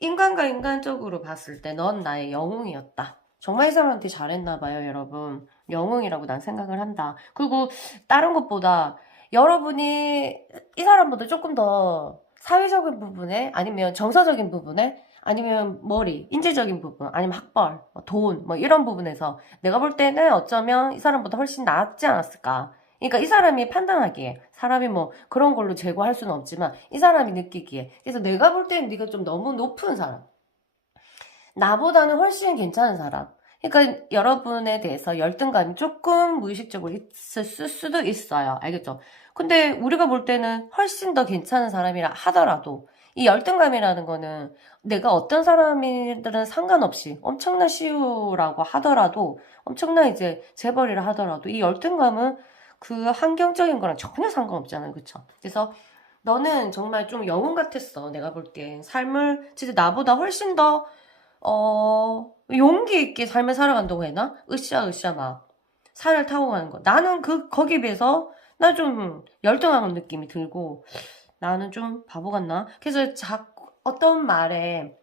인간과 인간적으로 봤을 때 넌 나의 영웅이었다. 정말 이 사람한테 잘했나 봐요, 여러분. 영웅이라고 난 생각을 한다. 그리고 다른 것보다 여러분이 이 사람보다 조금 더 사회적인 부분에, 아니면 정서적인 부분에, 아니면 머리, 인재적인 부분, 아니면 학벌, 돈, 뭐 이런 부분에서 내가 볼 때는 어쩌면 이 사람보다 훨씬 낫지 않았을까. 그러니까 이 사람이 판단하기에, 사람이 뭐 그런 걸로 제고할 수는 없지만 이 사람이 느끼기에, 그래서 내가 볼 때는 네가 좀 너무 높은 사람, 나보다는 훨씬 괜찮은 사람, 그러니까 여러분에 대해서 열등감이 조금 무의식적으로 있을 수도 있어요. 알겠죠? 근데 우리가 볼 때는 훨씬 더 괜찮은 사람이라 하더라도, 이 열등감이라는 거는 내가 어떤 사람이들은 상관없이 엄청난 시우라고 하더라도, 엄청난 이제 재벌이라 하더라도, 이 열등감은 그 환경적인 거랑 전혀 상관없잖아요. 그쵸? 그래서 너는 정말 좀 영웅 같았어. 내가 볼 땐 삶을 진짜 나보다 훨씬 더 용기 있게 삶을 살아간다고 해나? 으쌰으쌰 막 산을 타고 가는 거. 나는 거기에 비해서 나 좀 열등한 느낌이 들고, 나는 좀 바보 같나? 그래서 자꾸 어떤 말에,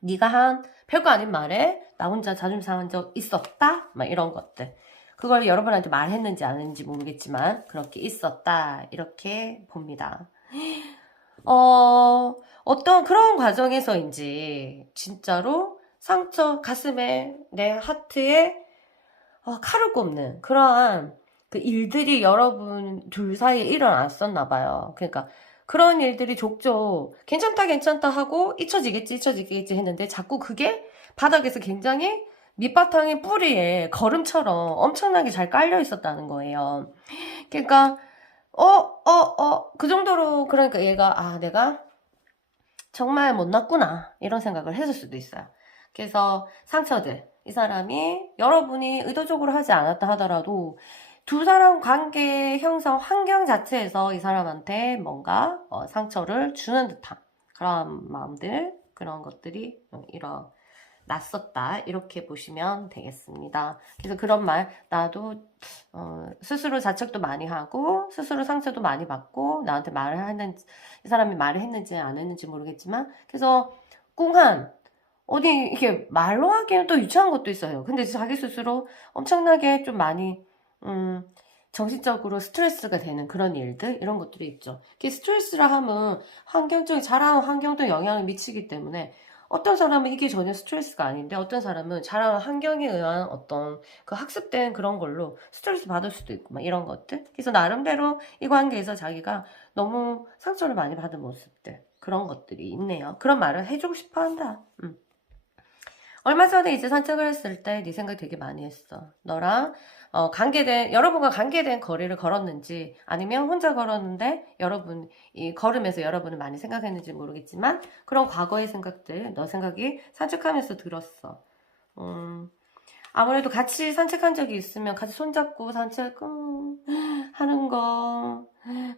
네가 한 별거 아닌 말에 나 혼자 자존심 상한 적 있었다? 막 이런 것들. 그걸 여러분한테 말했는지 안 했는지 모르겠지만 그렇게 있었다, 이렇게 봅니다. 어떤 그런 과정에서인지 진짜로 상처, 가슴에, 내 하트에 칼을 꼽는 그러한 그 일들이 여러분 둘 사이에 일어났었나 봐요. 그러니까 그런 일들이 족족 괜찮다 괜찮다 하고 잊혀지겠지 했는데 자꾸 그게 바닥에서 굉장히 밑바탕의 뿌리에 거름처럼 엄청나게 잘 깔려 있었다는 거예요. 그러니까 그 정도로 그러니까 얘가 내가 정말 못났구나 이런 생각을 했을 수도 있어요. 그래서 상처들 이 사람이 여러분이 의도적으로 하지 않았다 하더라도 두 사람 관계 형성 환경 자체에서 이 사람한테 뭔가 상처를 주는 듯한 그런 마음들 그런 것들이 일어났었다 이렇게 보시면 되겠습니다. 그래서 그런 말 나도 스스로 자책도 많이 하고 스스로 상처도 많이 받고 나한테 말을 하는지 이 사람이 말을 했는지 안 했는지 모르겠지만 그래서 꿍한 어디 이렇게 말로 하기에는 또 유치한 것도 있어요. 근데 자기 스스로 엄청나게 좀 많이 정신적으로 스트레스가 되는 그런 일들 이런 것들이 있죠. 스트레스라 하면 환경적인 자라는 환경도 영향을 미치기 때문에 어떤 사람은 이게 전혀 스트레스가 아닌데 어떤 사람은 자라는 환경에 의한 어떤 그 학습된 그런 걸로 스트레스 받을 수도 있고 막 이런 것들. 그래서 나름대로 이 관계에서 자기가 너무 상처를 많이 받은 모습들 그런 것들이 있네요. 그런 말을 해주고 싶어 한다. 얼마 전에 이제 산책을 했을 때 네 생각 되게 많이 했어. 너랑 여러분과 관계된 거리를 걸었는지 아니면 혼자 걸었는데 이 걸으면서 여러분을 많이 생각했는지 모르겠지만 그런 과거의 생각들 너 생각이 산책하면서 들었어. 아무래도 같이 산책한 적이 있으면 같이 손잡고 산책 하는 거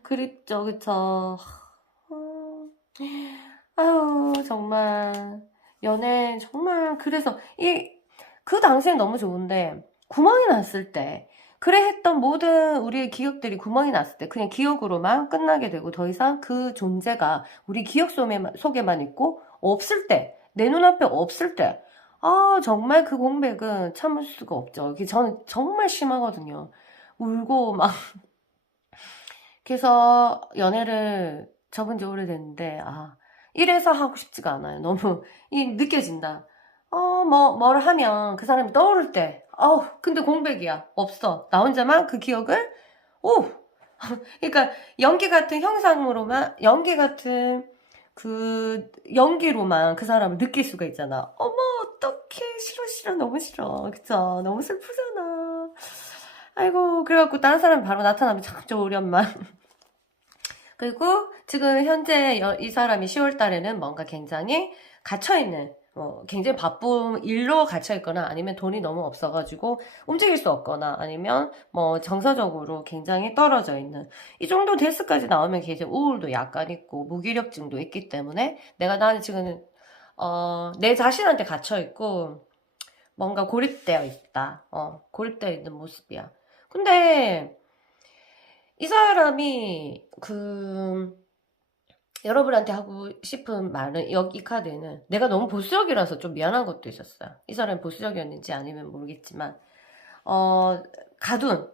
그립죠, 그쵸? 아유 정말 연애 정말 그래서 그 당시엔 너무 좋은데 구멍이 났을 때 그래 했던 모든 우리의 기억들이 구멍이 났을 때 그냥 기억으로만 끝나게 되고 더 이상 그 존재가 우리 기억 속에만 있고 없을 때 내 눈앞에 없을 때 정말 그 공백은 참을 수가 없죠. 저는 정말 심하거든요. 울고 막 그래서 연애를 접은 지 오래됐는데 이래서 하고 싶지가 않아요. 너무 느껴진다. 뭐를 하면 그 사람이 떠오를 때 근데 공백이야. 없어. 나 혼자만 그 기억을 그러니까 연기 같은 연기로만 그 사람을 느낄 수가 있잖아. 어머 어떡해 싫어 너무 싫어. 그쵸? 너무 슬프잖아. 아이고 그래갖고 다른 사람이 바로 나타나면 참 좋으련만. 그리고 지금 현재 이 사람이 10월 달에는 뭔가 굉장히 갇혀있는 굉장히 바쁜 일로 갇혀있거나 아니면 돈이 너무 없어가지고 움직일 수 없거나 아니면 뭐 정서적으로 굉장히 떨어져 있는 이 정도 데스까지 나오면 굉장히 우울도 약간 있고 무기력증도 있기 때문에 나는 지금 내 자신한테 갇혀있고 뭔가 고립되어 있다. 고립되어 있는 모습이야. 근데 이 사람이 여러분한테 하고 싶은 말은 이 카드에는 내가 너무 보수적이라서 좀 미안한 것도 있었어요. 이 사람이 보수적이었는지 아니면 모르겠지만 가둔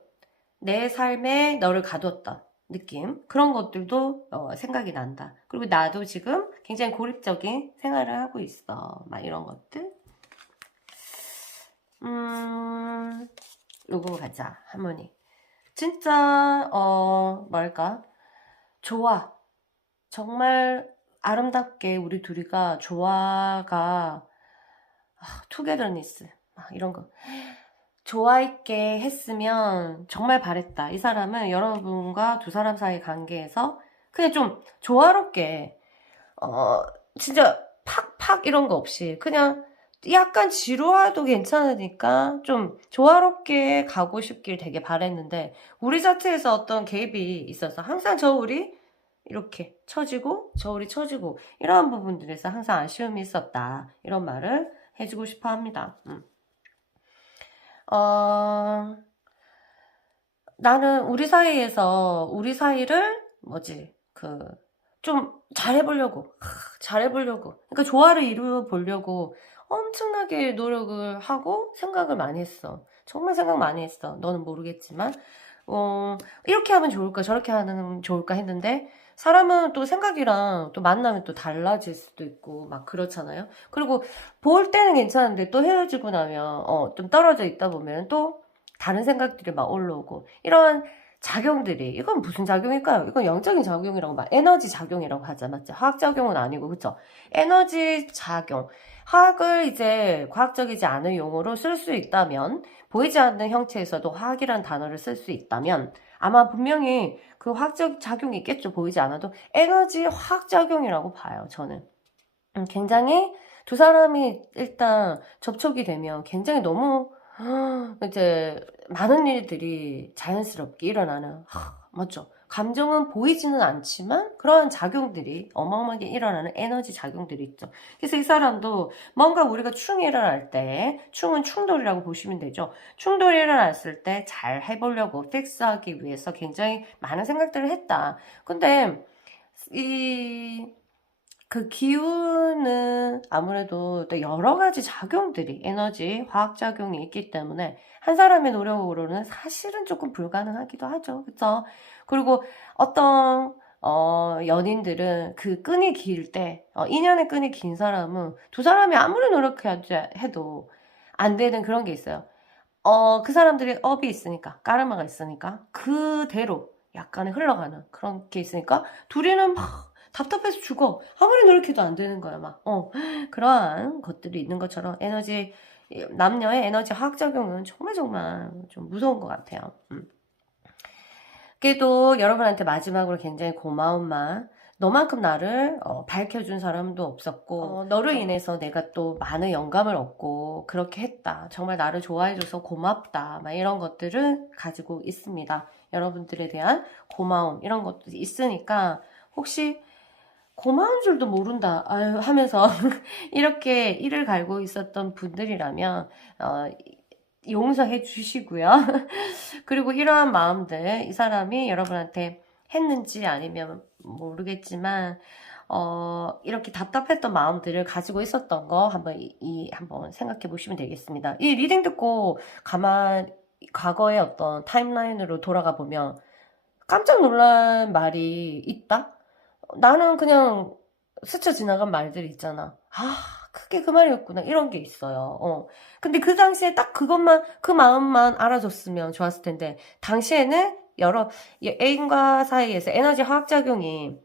내 삶에 너를 가두었다 느낌 그런 것들도 생각이 난다. 그리고 나도 지금 굉장히 고립적인 생활을 하고 있어. 막 이런 것들. 요거 가자. 할머니. 진짜 뭐랄까 좋아. 정말 아름답게 우리 둘이가 조화가 투게더니스 이런 거 조화 있게 했으면 정말 바랬다. 이 사람은 여러분과 두 사람 사이 관계에서 그냥 좀 조화롭게 진짜 팍팍 이런 거 없이 그냥 약간 지루해도 괜찮으니까 좀 조화롭게 가고 싶길 되게 바랬는데 우리 자체에서 어떤 개입이 있어서 항상 저울이 이렇게 처지고 저울이 처지고 이러한 부분들에서 항상 아쉬움이 있었다. 이런 말을 해주고 싶어 합니다. 나는 우리 사이를 좀 잘해보려고. 그러니까 조화를 이루어보려고 엄청나게 노력을 하고 생각을 많이 했어. 정말 생각 많이 했어. 너는 모르겠지만. 이렇게 하면 좋을까, 저렇게 하면 좋을까 했는데, 사람은 또 생각이랑 또 만나면 또 달라질 수도 있고, 막 그렇잖아요. 그리고 볼 때는 괜찮은데 또 헤어지고 나면, 좀 떨어져 있다 보면 또 다른 생각들이 막 올라오고, 이런 작용들이, 이건 무슨 작용일까요? 이건 영적인 작용이라고, 막 에너지 작용이라고 하죠. 맞죠? 화학 작용은 아니고, 그쵸? 에너지 작용. 화학을 이제 과학적이지 않은 용어로 쓸 수 있다면, 보이지 않는 형체에서도 화학이라는 단어를 쓸 수 있다면, 아마 분명히 그 화학적 작용이 있겠죠. 보이지 않아도. 에너지 화학 작용이라고 봐요, 저는. 굉장히 두 사람이 일단 접촉이 되면 굉장히 너무 이제 많은 일들이 자연스럽게 일어나는, 맞죠? 감정은 보이지는 않지만 그러한 작용들이 어마어마하게 일어나는 에너지 작용들이 있죠. 그래서 이 사람도 뭔가 우리가 충이 일어날 때, 충은 충돌이라고 보시면 되죠. 충돌이 일어났을 때 잘 해보려고 픽스하기 위해서 굉장히 많은 생각들을 했다. 근데 그 기운은 아무래도 또 여러 가지 작용들이, 에너지, 화학작용이 있기 때문에 한 사람의 노력으로는 사실은 조금 불가능하기도 하죠. 그쵸? 그리고 어떤, 연인들은 그 끈이 길 때, 인연의 끈이 긴 사람은 두 사람이 아무리 노력해도 안 되는 그런 게 있어요. 그 사람들이 업이 있으니까, 까르마가 있으니까, 그대로 약간의 흘러가는 그런 게 있으니까, 둘이는 막 답답해서 죽어. 아무리 노력해도 안 되는 거야, 막. 그러한 것들이 있는 것처럼 남녀의 에너지 화학작용은 정말 정말 좀 무서운 것 같아요. 그래도 여러분한테 마지막으로 굉장히 고마운 말. 너만큼 나를 밝혀준 사람도 없었고, 너로 인해서 내가 또 많은 영감을 얻고 그렇게 했다. 정말 나를 좋아해줘서 고맙다. 막 이런 것들을 가지고 있습니다. 여러분들에 대한 고마움 이런 것도 있으니까 혹시 고마운 줄도 모른다 아유, 하면서 이렇게 이를 갈고 있었던 분들이라면 용서해 주시고요. 그리고 이러한 마음들 이 사람이 여러분한테 했는지 아니면 모르겠지만 이렇게 답답했던 마음들을 가지고 있었던 거 한번 생각해 보시면 되겠습니다. 이 리딩 듣고 과거의 어떤 타임라인으로 돌아가 보면 깜짝 놀란 말이 있다? 나는 그냥 스쳐 지나간 말들이 있잖아. 그게 그 말이었구나. 이런 게 있어요. 근데 그 당시에 딱 그 마음만 알아줬으면 좋았을 텐데, 당시에는 여러 애인과 사이에서 에너지 화학작용이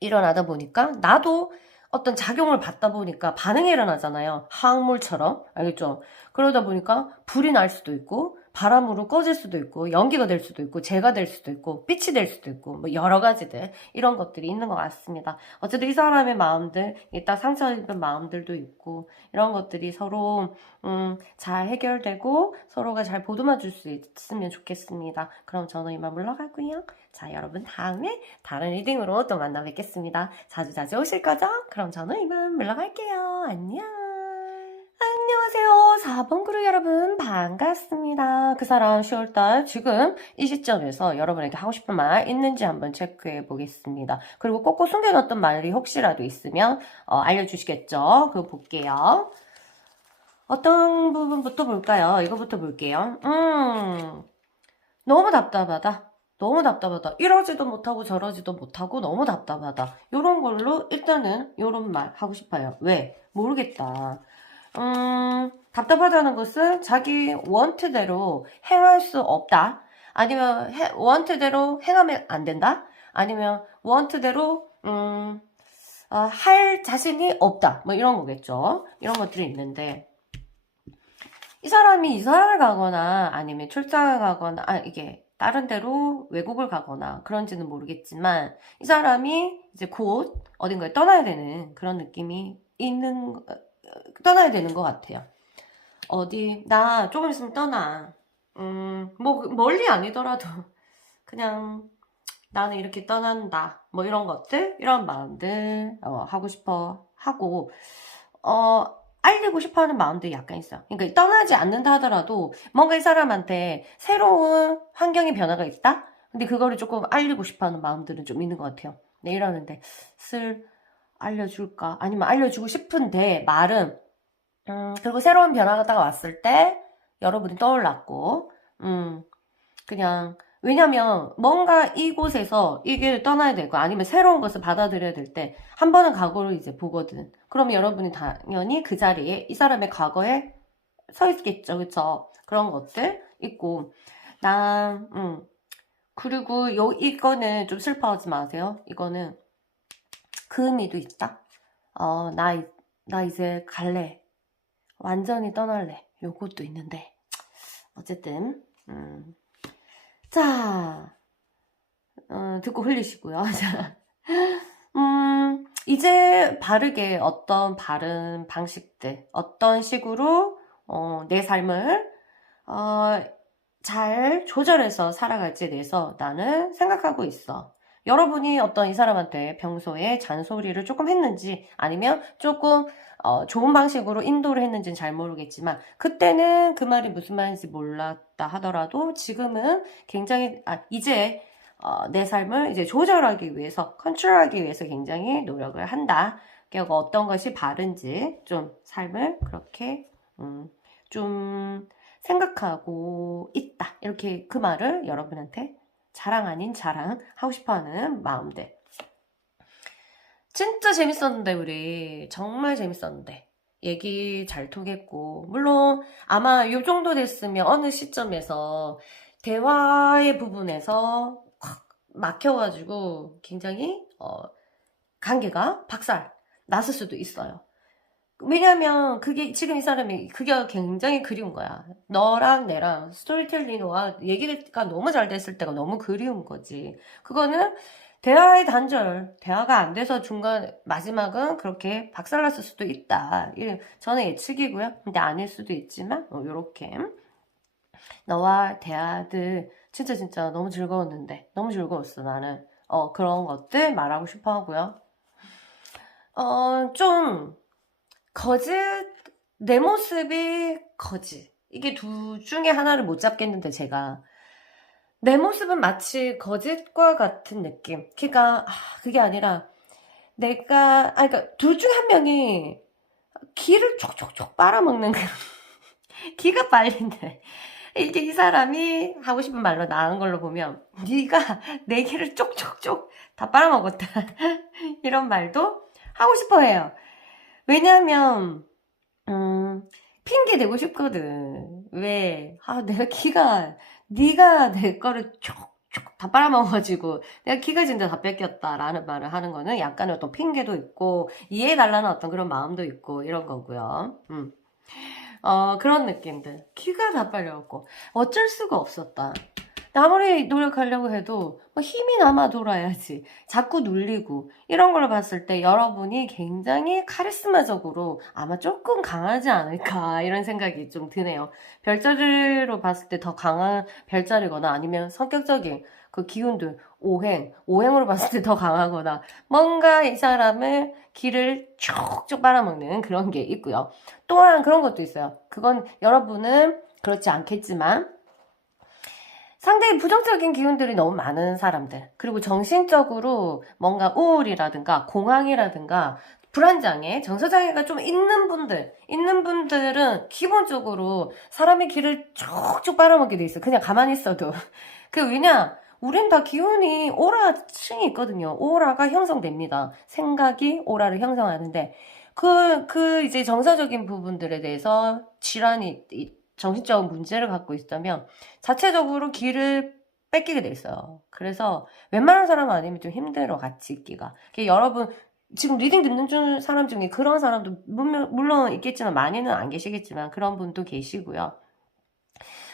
일어나다 보니까, 나도 어떤 작용을 받다 보니까 반응이 일어나잖아요. 화학물처럼. 알겠죠? 그러다 보니까 불이 날 수도 있고, 바람으로 꺼질 수도 있고, 연기가 될 수도 있고, 재가 될 수도 있고, 빛이 될 수도 있고, 뭐 여러 가지들, 이런 것들이 있는 것 같습니다. 어쨌든 이 사람의 마음들, 딱 상처 입은 마음들도 있고, 이런 것들이 서로, 잘 해결되고, 서로가 잘 보듬어 줄 수 있으면 좋겠습니다. 그럼 저는 이만 물러가고요. 자, 여러분 다음에 다른 리딩으로 또 만나 뵙겠습니다. 자주자주 오실 거죠? 그럼 저는 이만 물러갈게요. 안녕. 안녕하세요. 4번 그룹 여러분 반갑습니다. 그 사람 10월달 지금 이 시점에서 여러분에게 하고 싶은 말 있는지 한번 체크해 보겠습니다. 그리고 꼭꼭 숨겨놨던 말이 혹시라도 있으면 알려주시겠죠? 그거 볼게요. 어떤 부분부터 볼까요? 이거부터 볼게요. 너무 답답하다. 너무 답답하다. 이러지도 못하고 저러지도 못하고 너무 답답하다. 요런 걸로 일단은 요런 말 하고 싶어요. 왜? 모르겠다. 답답하다는 것은 자기 원트대로 행할 수 없다. 아니면 원트대로 행하면 안 된다. 아니면 원트대로 할 자신이 없다. 뭐 이런 거겠죠. 이런 것들이 있는데 이 사람이 이사를 가거나 아니면 출장을 가거나 이게 다른 데로 외국을 가거나 그런지는 모르겠지만 이 사람이 이제 곧 어딘가에 떠나야 되는 그런 느낌이 떠나야 되는 것 같아요. 나 조금 있으면 떠나. 뭐 멀리 아니더라도 그냥 나는 이렇게 떠난다. 뭐 이런 것들, 이런 마음들 하고 싶어 하고 알리고 싶어 하는 마음들이 약간 있어요. 그러니까 떠나지 않는다 하더라도 뭔가 이 사람한테 새로운 환경의 변화가 있다? 근데 그거를 조금 알리고 싶어 하는 마음들은 좀 있는 것 같아요. 네, 이러는데 알려줄까? 아니면 알려주고 싶은데 말은 그리고 새로운 변화가 딱 왔을 때 여러분이 떠올랐고 그냥 왜냐면 뭔가 이곳에서 이게 떠나야 되고 아니면 새로운 것을 받아들여야 될 때 한 번은 과거를 이제 보거든. 그러면 여러분이 당연히 그 자리에 이 사람의 과거에 서 있겠죠. 그쵸? 그런 것들 있고, 나, 그리고 이거는 좀 슬퍼하지 마세요. 이거는 그 의미도 있다. 나 이제 갈래. 완전히 떠날래. 요것도 있는데. 어쨌든, 자, 듣고 흘리시고요. 자, 이제 바르게 어떤 바른 방식들, 어떤 식으로, 내 삶을, 잘 조절해서 살아갈지에 대해서 나는 생각하고 있어. 여러분이 어떤 이 사람한테 평소에 잔소리를 조금 했는지 아니면 조금 좋은 방식으로 인도를 했는지는 잘 모르겠지만 그때는 그 말이 무슨 말인지 몰랐다 하더라도 지금은 굉장히 이제 내 삶을 이제 조절하기 위해서 컨트롤하기 위해서 굉장히 노력을 한다. 그러니까 어떤 것이 바른지 좀 삶을 그렇게 좀 생각하고 있다. 이렇게 그 말을 여러분한테 자랑 아닌 자랑 하고 싶어하는 마음들. 진짜 재밌었는데 우리 정말 재밌었는데 얘기 잘 통했고 물론 아마 요 정도 됐으면 어느 시점에서 대화의 부분에서 확 막혀가지고 굉장히 관계가 박살 났을 수도 있어요. 왜냐면 그게 지금 이 사람이 그게 굉장히 그리운 거야. 너랑 내랑 스토리텔링과 얘기가 너무 잘 됐을 때가 너무 그리운 거지. 그거는 대화의 단절, 대화가 안 돼서 중간 마지막은 그렇게 박살났을 수도 있다. 저는 예측이고요. 근데 아닐 수도 있지만 요렇게 너와 대화들 진짜 너무 즐거웠는데 너무 즐거웠어 나는. 그런 것들 말하고 싶어 하고요. 좀 거짓, 내 모습이 거짓. 이게 둘 중에 하나를 못 잡겠는데, 제가. 내 모습은 마치 거짓과 같은 느낌. 그게 아니라, 그러니까, 둘 중에 한 명이 기를 촉촉촉 빨아먹는 그런, 기가 빨린데. 이게 이 사람이 하고 싶은 말로 나온 걸로 보면, 네가 내 기를 쪽쪽쪽 다 빨아먹었다. 이런 말도 하고 싶어 해요. 왜냐하면, 핑계 대고 싶거든. 왜? 네가 내 거를 촉촉 다 빨아먹어가지고, 내가 기가 진짜 다 뺏겼다라는 말을 하는 거는 약간의 어떤 핑계도 있고, 이해해달라는 어떤 그런 마음도 있고, 이런 거고요. 그런 느낌들. 기가 다 빨려갖고, 어쩔 수가 없었다. 아무리 노력하려고 해도 힘이 남아 돌아야지. 자꾸 눌리고 이런 걸 봤을 때 여러분이 굉장히 카리스마적으로 아마 조금 강하지 않을까 이런 생각이 좀 드네요. 별자리로 봤을 때 더 강한 별자리거나 아니면 성격적인 그 기운들 오행으로 봤을 때 더 강하거나 뭔가 이 사람을 기를 쭉쭉 빨아먹는 그런 게 있고요. 또한 그런 것도 있어요. 그건 여러분은 그렇지 않겠지만 상당히 부정적인 기운들이 너무 많은 사람들, 그리고 정신적으로 뭔가 우울이라든가 공황이라든가 불안장애, 정서장애가 좀 있는 분들은 기본적으로 사람의 기를 쭉쭉 빨아먹게 돼 있어요. 그냥 가만히 있어도. 왜냐? 우린 다 기운이 오라층이 있거든요. 오라가 형성됩니다. 생각이 오라를 형성하는데, 이제 정서적인 부분들에 대해서 질환이, 정신적 문제를 갖고 있다면 자체적으로 기를 뺏기게 돼 있어요. 그래서 웬만한 사람 아니면 좀 힘들어, 같이 있기가. 여러분, 지금 리딩 듣는 사람 중에 그런 사람도 물론 있겠지만 많이는 안 계시겠지만 그런 분도 계시고요.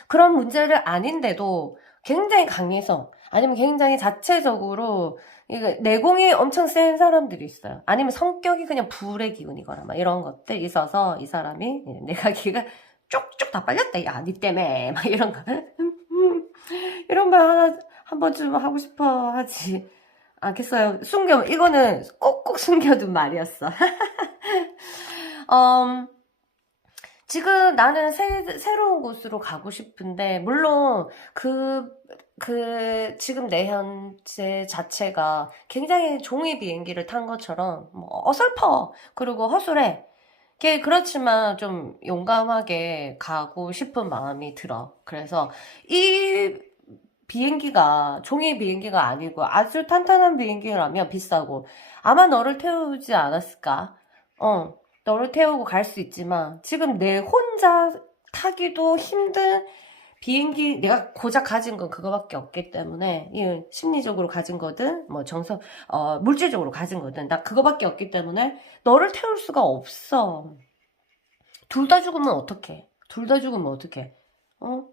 그런 문제를 아닌데도 굉장히 강해서 아니면 굉장히 자체적으로 내공이 엄청 센 사람들이 있어요. 아니면 성격이 그냥 불의 기운이거나 막 이런 것들 있어서 이 사람이 내가 기가 쪽쪽 다 빨렸다. 야, 니 때문에. 막 이런 거. 이런 말 하나, 한 번쯤 하고 싶어 하지 않겠어요? 이거는 꼭꼭 숨겨둔 말이었어. 지금 나는 새로운 곳으로 가고 싶은데, 물론, 지금 내 현재 자체가 굉장히 종이 비행기를 탄 것처럼, 어설퍼. 그리고 허술해. 그렇지만 좀 용감하게 가고 싶은 마음이 들어. 그래서 이 비행기가 종이 비행기가 아니고 아주 탄탄한 비행기라면 비싸고 아마 너를 태우지 않았을까? 너를 태우고 갈 수 있지만 지금 내 혼자 타기도 힘든 비행기, 내가 고작 가진 건 그거밖에 없기 때문에, 심리적으로 가진 거든, 뭐 물질적으로 가진 거든, 나 그거밖에 없기 때문에, 너를 태울 수가 없어. 둘 다 죽으면 어떡해? 둘 다 죽으면 어떡해? 어?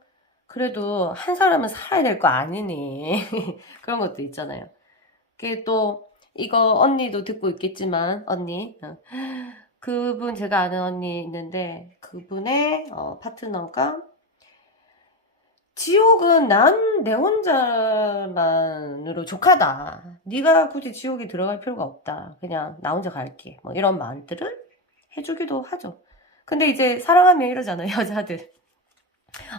그래도 한 사람은 살아야 될 거 아니니. 그런 것도 있잖아요. 그게 또, 이거 언니도 듣고 있겠지만, 언니. 그분, 제가 아는 언니 있는데, 그분의 파트너가, 지옥은 난 내 혼자만으로 족하다. 네가 굳이 지옥에 들어갈 필요가 없다. 그냥 나 혼자 갈게. 뭐 이런 말들을 해주기도 하죠. 근데 이제 사랑하면 이러잖아요, 여자들.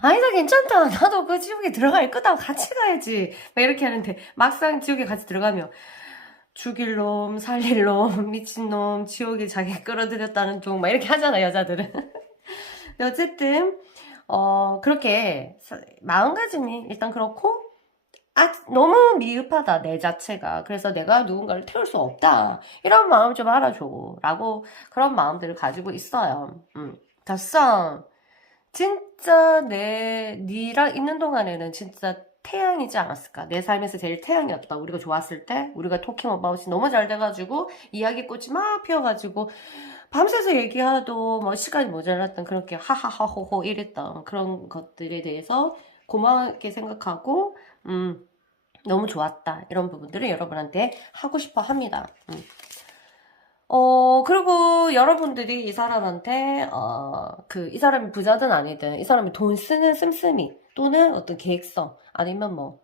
아니다, 괜찮다. 나도 그 지옥에 들어갈 거다. 같이 가야지. 막 이렇게 하는데 막상 지옥에 같이 들어가면 죽일 놈, 살릴 놈, 미친 놈, 지옥에 자기 끌어들였다는 둥, 막 이렇게 하잖아, 여자들은. 어쨌든 그렇게 마음가짐이 일단 그렇고, 너무 미흡하다, 내 자체가. 그래서 내가 누군가를 태울 수 없다. 이런 마음 좀 알아줘. 라고 그런 마음들을 가지고 있어요. 됐어. 진짜 니랑 있는 동안에는 진짜 태양이지 않았을까. 내 삶에서 제일 태양이었다. 우리가 좋았을 때, 우리가 토킹 어바웃이 너무 잘 돼가지고, 이야기꽃이 막 피어가지고, 밤새서 얘기하도 뭐 시간이 모자랐던 그렇게 하하하호호 이랬던 그런 것들에 대해서 고맙게 생각하고, 너무 좋았다. 이런 부분들을 여러분한테 하고 싶어 합니다. 그리고 여러분들이 이 사람한테, 이 사람이 부자든 아니든, 이 사람이 돈 쓰는 씀씀이, 또는 어떤 계획성, 아니면 뭐,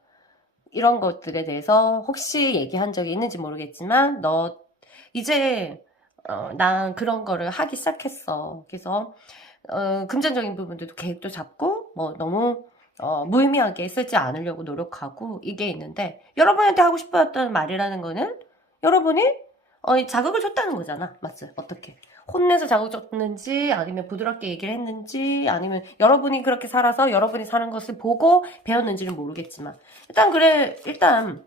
이런 것들에 대해서 혹시 얘기한 적이 있는지 모르겠지만, 이제, 난 그런 거를 하기 시작했어. 그래서, 금전적인 부분들도 계획도 잡고, 뭐, 너무, 무의미하게 쓰지 않으려고 노력하고, 이게 있는데, 여러분한테 하고 싶었던 말이라는 거는, 여러분이 자극을 줬다는 거잖아. 맞지? 어떻게? 혼내서 자극 줬는지, 아니면 부드럽게 얘기를 했는지, 아니면 여러분이 그렇게 살아서 여러분이 사는 것을 보고 배웠는지는 모르겠지만. 일단,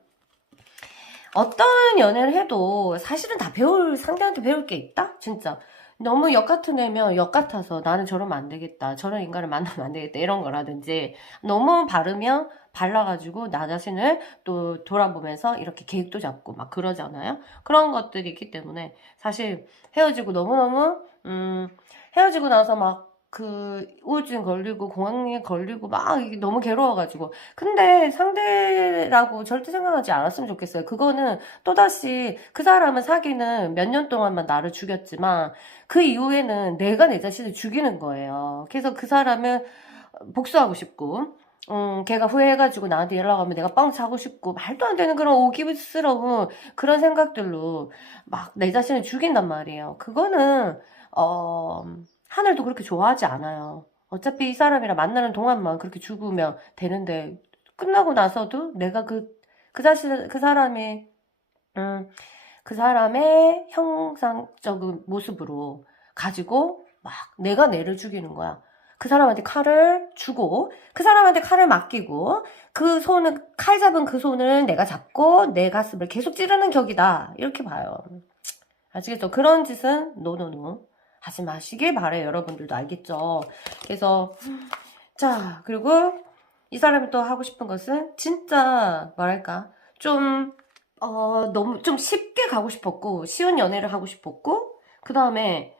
어떤 연애를 해도 사실은 다 상대한테 배울 게 있다? 진짜. 너무 역 같은 애면 역 같아서 나는 저러면 안 되겠다. 저런 인간을 만나면 안 되겠다. 이런 거라든지. 너무 바르면 발라가지고 나 자신을 또 돌아보면서 이렇게 계획도 잡고 막 그러잖아요. 그런 것들이 있기 때문에 사실 헤어지고 너무너무, 헤어지고 나서 막 우울증 걸리고 공황에 걸리고 막 이게 너무 괴로워가지고. 근데 상대라고 절대 생각하지 않았으면 좋겠어요. 그거는 또다시 그 사람은 사귀는 몇 년 동안만 나를 죽였지만 그 이후에는 내가 내 자신을 죽이는 거예요. 그래서 그 사람은 복수하고 싶고, 걔가 후회해가지고 나한테 연락하면 내가 빵 차고 싶고, 말도 안 되는 그런 오기스러운 그런 생각들로 막 내 자신을 죽인단 말이에요. 그거는, 하늘도 그렇게 좋아하지 않아요. 어차피 이 사람이랑 만나는 동안만 그렇게 죽으면 되는데, 끝나고 나서도 내가 그 사람의 형상적인 모습으로 가지고 막 내가 내를 죽이는 거야. 그 사람한테 칼을 주고, 그 사람한테 칼을 맡기고, 칼 잡은 그 손을 내가 잡고 내 가슴을 계속 찌르는 격이다. 이렇게 봐요. 아시겠죠? 그런 짓은 노노노 하지 마시길 바래요. 여러분들도 알겠죠? 그래서 자, 그리고 이 사람이 또 하고 싶은 것은 진짜 뭐랄까 너무 좀 쉽게 가고 싶었고, 쉬운 연애를 하고 싶었고, 그 다음에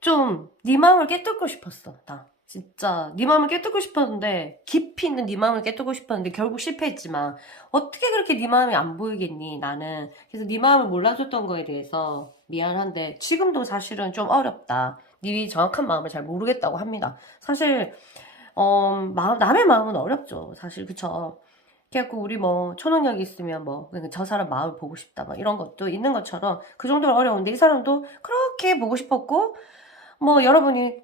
좀 네 마음을 깨뚫고 싶었어. 나 진짜 네 마음을 깨뚫고 싶었는데, 깊이 있는 네 마음을 깨뚫고 싶었는데 결국 실패했지만, 어떻게 그렇게 네 마음이 안 보이겠니, 나는. 그래서 네 마음을 몰라줬던 거에 대해서 미안한데 지금도 사실은 좀 어렵다. 네 정확한 마음을 잘 모르겠다고 합니다. 사실 남의 마음은 어렵죠. 사실 그쵸. 그래갖고 우리 뭐 초능력이 있으면 뭐 저 사람 마음을 보고 싶다 막 이런 것도 있는 것처럼 그 정도로 어려운데, 이 사람도 그렇게 보고 싶었고, 뭐 여러분이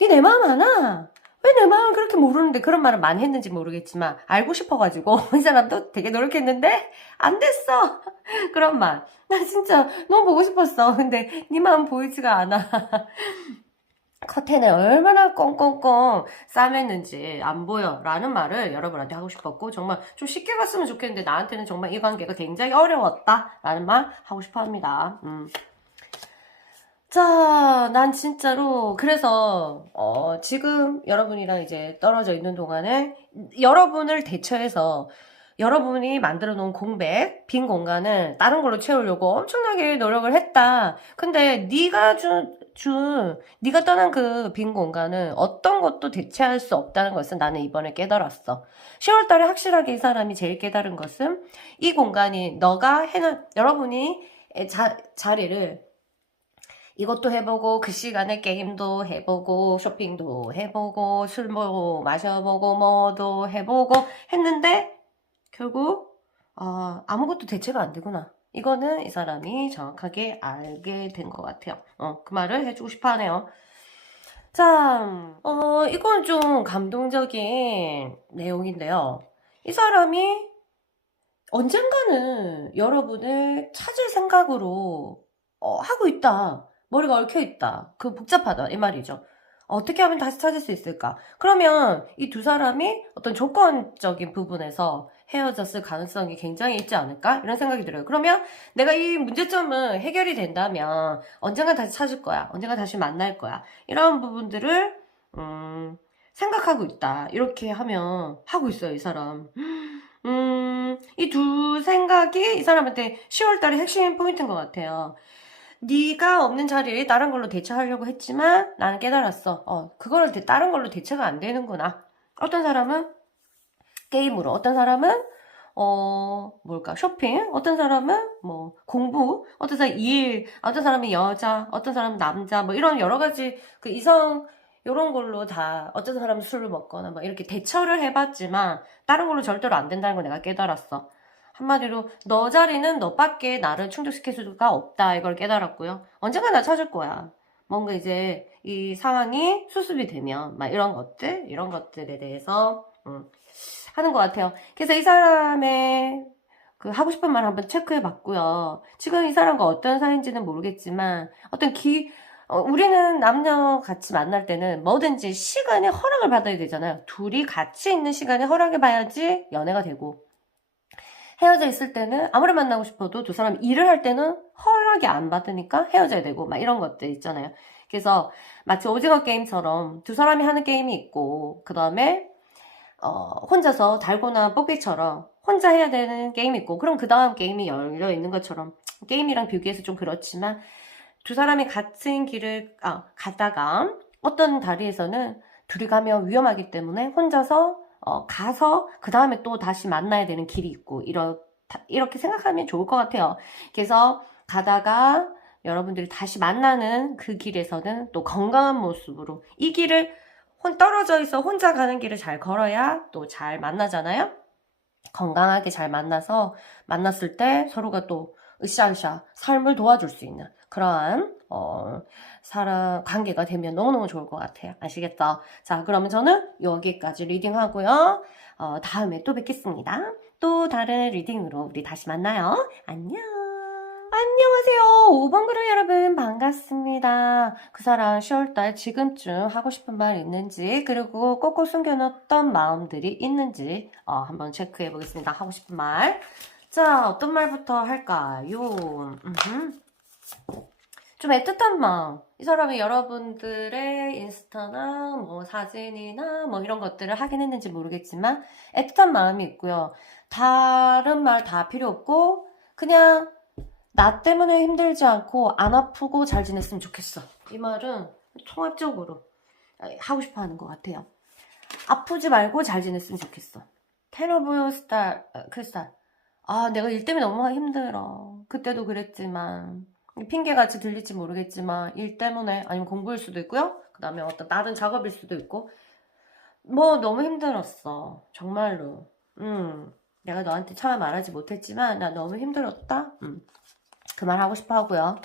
니 내 마음 아나? 왜 내 마음을 그렇게 모르는데, 그런 말을 많이 했는지 모르겠지만 알고 싶어가지고 이 사람도 되게 노력했는데 안 됐어. 그런 말. 나 진짜 너무 보고 싶었어. 근데 니 마음 보이지가 않아. 커튼에 얼마나 꽁꽁꽁 싸맸는지 안 보여 라는 말을 여러분한테 하고 싶었고, 정말 좀 쉽게 갔으면 좋겠는데 나한테는 정말 이 관계가 굉장히 어려웠다 라는 말 하고 싶어 합니다. 자, 난 진짜로, 그래서, 지금 여러분이랑 이제 떨어져 있는 동안에 여러분을 대처해서 여러분이 만들어 놓은 공백, 빈 공간을 다른 걸로 채우려고 엄청나게 노력을 했다. 근데 네가 떠난 그 빈 공간은 어떤 것도 대체할 수 없다는 것은 나는 이번에 깨달았어. 10월 달에 확실하게 이 사람이 제일 깨달은 것은 이 공간이 여러분이 자리를 이것도 해보고 그 시간에 게임도 해보고 쇼핑도 해보고 술도 마셔보고 뭐도 해보고 했는데 결국 아무것도 대체가 안 되구나. 이거는 이 사람이 정확하게 알게 된 것 같아요. 그 말을 해주고 싶어 하네요. 자, 이건 좀 감동적인 내용인데요. 이 사람이 언젠가는 여러분을 찾을 생각으로 하고 있다. 머리가 얽혀 있다. 그 복잡하다. 이 말이죠. 어떻게 하면 다시 찾을 수 있을까? 그러면 이 두 사람이 어떤 조건적인 부분에서 헤어졌을 가능성이 굉장히 있지 않을까? 이런 생각이 들어요. 그러면 내가 이 문제점은 해결이 된다면 언젠가 다시 찾을 거야. 언젠가 다시 만날 거야. 이런 부분들을 생각하고 있다. 이렇게 하면 하고 있어요, 이 사람. 이 두 생각이 이 사람한테 10월달에 핵심 포인트인 것 같아요. 네가 없는 자리를 다른 걸로 대체하려고 했지만 나는 깨달았어. 그거를 다른 걸로 대체가 안 되는구나. 어떤 사람은 게임으로, 어떤 사람은 쇼핑, 어떤 사람은 뭐 공부, 어떤 사람은 일, 어떤 사람은 여자, 어떤 사람은 남자, 뭐 이런 여러 가지 그 이성 요런 걸로 다 어떤 사람은 술을 먹거나 뭐 이렇게 대처를 해봤지만 다른 걸로 절대로 안 된다는 걸 내가 깨달았어. 한마디로 너 자리는 너밖에 나를 충족시킬 수가 없다 이걸 깨달았고요. 언젠가 나 찾을 거야. 뭔가 이제 이 상황이 수습이 되면 막 이런 것들에 대해서 하는 것 같아요. 그래서 이 사람의 그 하고 싶은 말 한번 체크해 봤고요. 지금 이 사람과 어떤 사이인지는 모르겠지만 우리는 남녀 같이 만날 때는 뭐든지 시간에 허락을 받아야 되잖아요. 둘이 같이 있는 시간에 허락해 봐야지 연애가 되고 헤어져 있을 때는 아무리 만나고 싶어도 두 사람 일을 할 때는 허락이 안 받으니까 헤어져야 되고 막 이런 것들 있잖아요. 그래서 마치 오징어 게임처럼 두 사람이 하는 게임이 있고 그 다음에 혼자서 달고나 뽑기처럼 혼자 해야 되는 게임이 있고 그럼 그 다음 게임이 열려 있는 것처럼 게임이랑 비교해서 좀 그렇지만 두 사람이 같은 길을 가다가 어떤 다리에서는 둘이 가면 위험하기 때문에 혼자서 가서 그 다음에 또 다시 만나야 되는 길이 있고 이렇게 생각하면 좋을 것 같아요. 그래서 가다가 여러분들이 다시 만나는 그 길에서는 또 건강한 모습으로 이 길을 떨어져 있어 혼자 가는 길을 잘 걸어야 또 잘 만나잖아요. 건강하게 잘 만났을 때 서로가 또 으쌰으쌰 삶을 도와줄 수 있는 그러한 사람 관계가 되면 너무너무 좋을 것 같아요. 아시겠죠? 자, 그러면 저는 여기까지 리딩하고요. 다음에 또 뵙겠습니다. 또 다른 리딩으로 우리 다시 만나요. 안녕. 안녕하세요. 5번 그룹 여러분 반갑습니다. 그 사람 10월달 지금쯤 하고 싶은 말 있는지 그리고 꼭꼭 숨겨놨던 마음들이 있는지 한번 체크해 보겠습니다. 하고 싶은 말. 자, 어떤 말부터 할까요? 좀 애틋한 마음. 이 사람이 여러분들의 인스타나 뭐 사진이나 뭐 이런 것들을 하긴 했는지 모르겠지만 애틋한 마음이 있고요. 다른 말 다 필요 없고 그냥 나 때문에 힘들지 않고 안 아프고 잘 지냈으면 좋겠어. 이 말은 통합적으로 하고 싶어 하는 것 같아요. 아프지 말고 잘 지냈으면 좋겠어. 테러브 크리스탈. 내가 일 때문에 너무 힘들어. 그때도 그랬지만 핑계같이 들릴지 모르겠지만 일 때문에 아니면 공부일 수도 있고요. 그 다음에 어떤 다른 작업일 수도 있고 뭐 너무 힘들었어. 정말로. 내가 너한테 차마 말하지 못했지만 나 너무 힘들었다. 그 말 하고 싶어 하고요.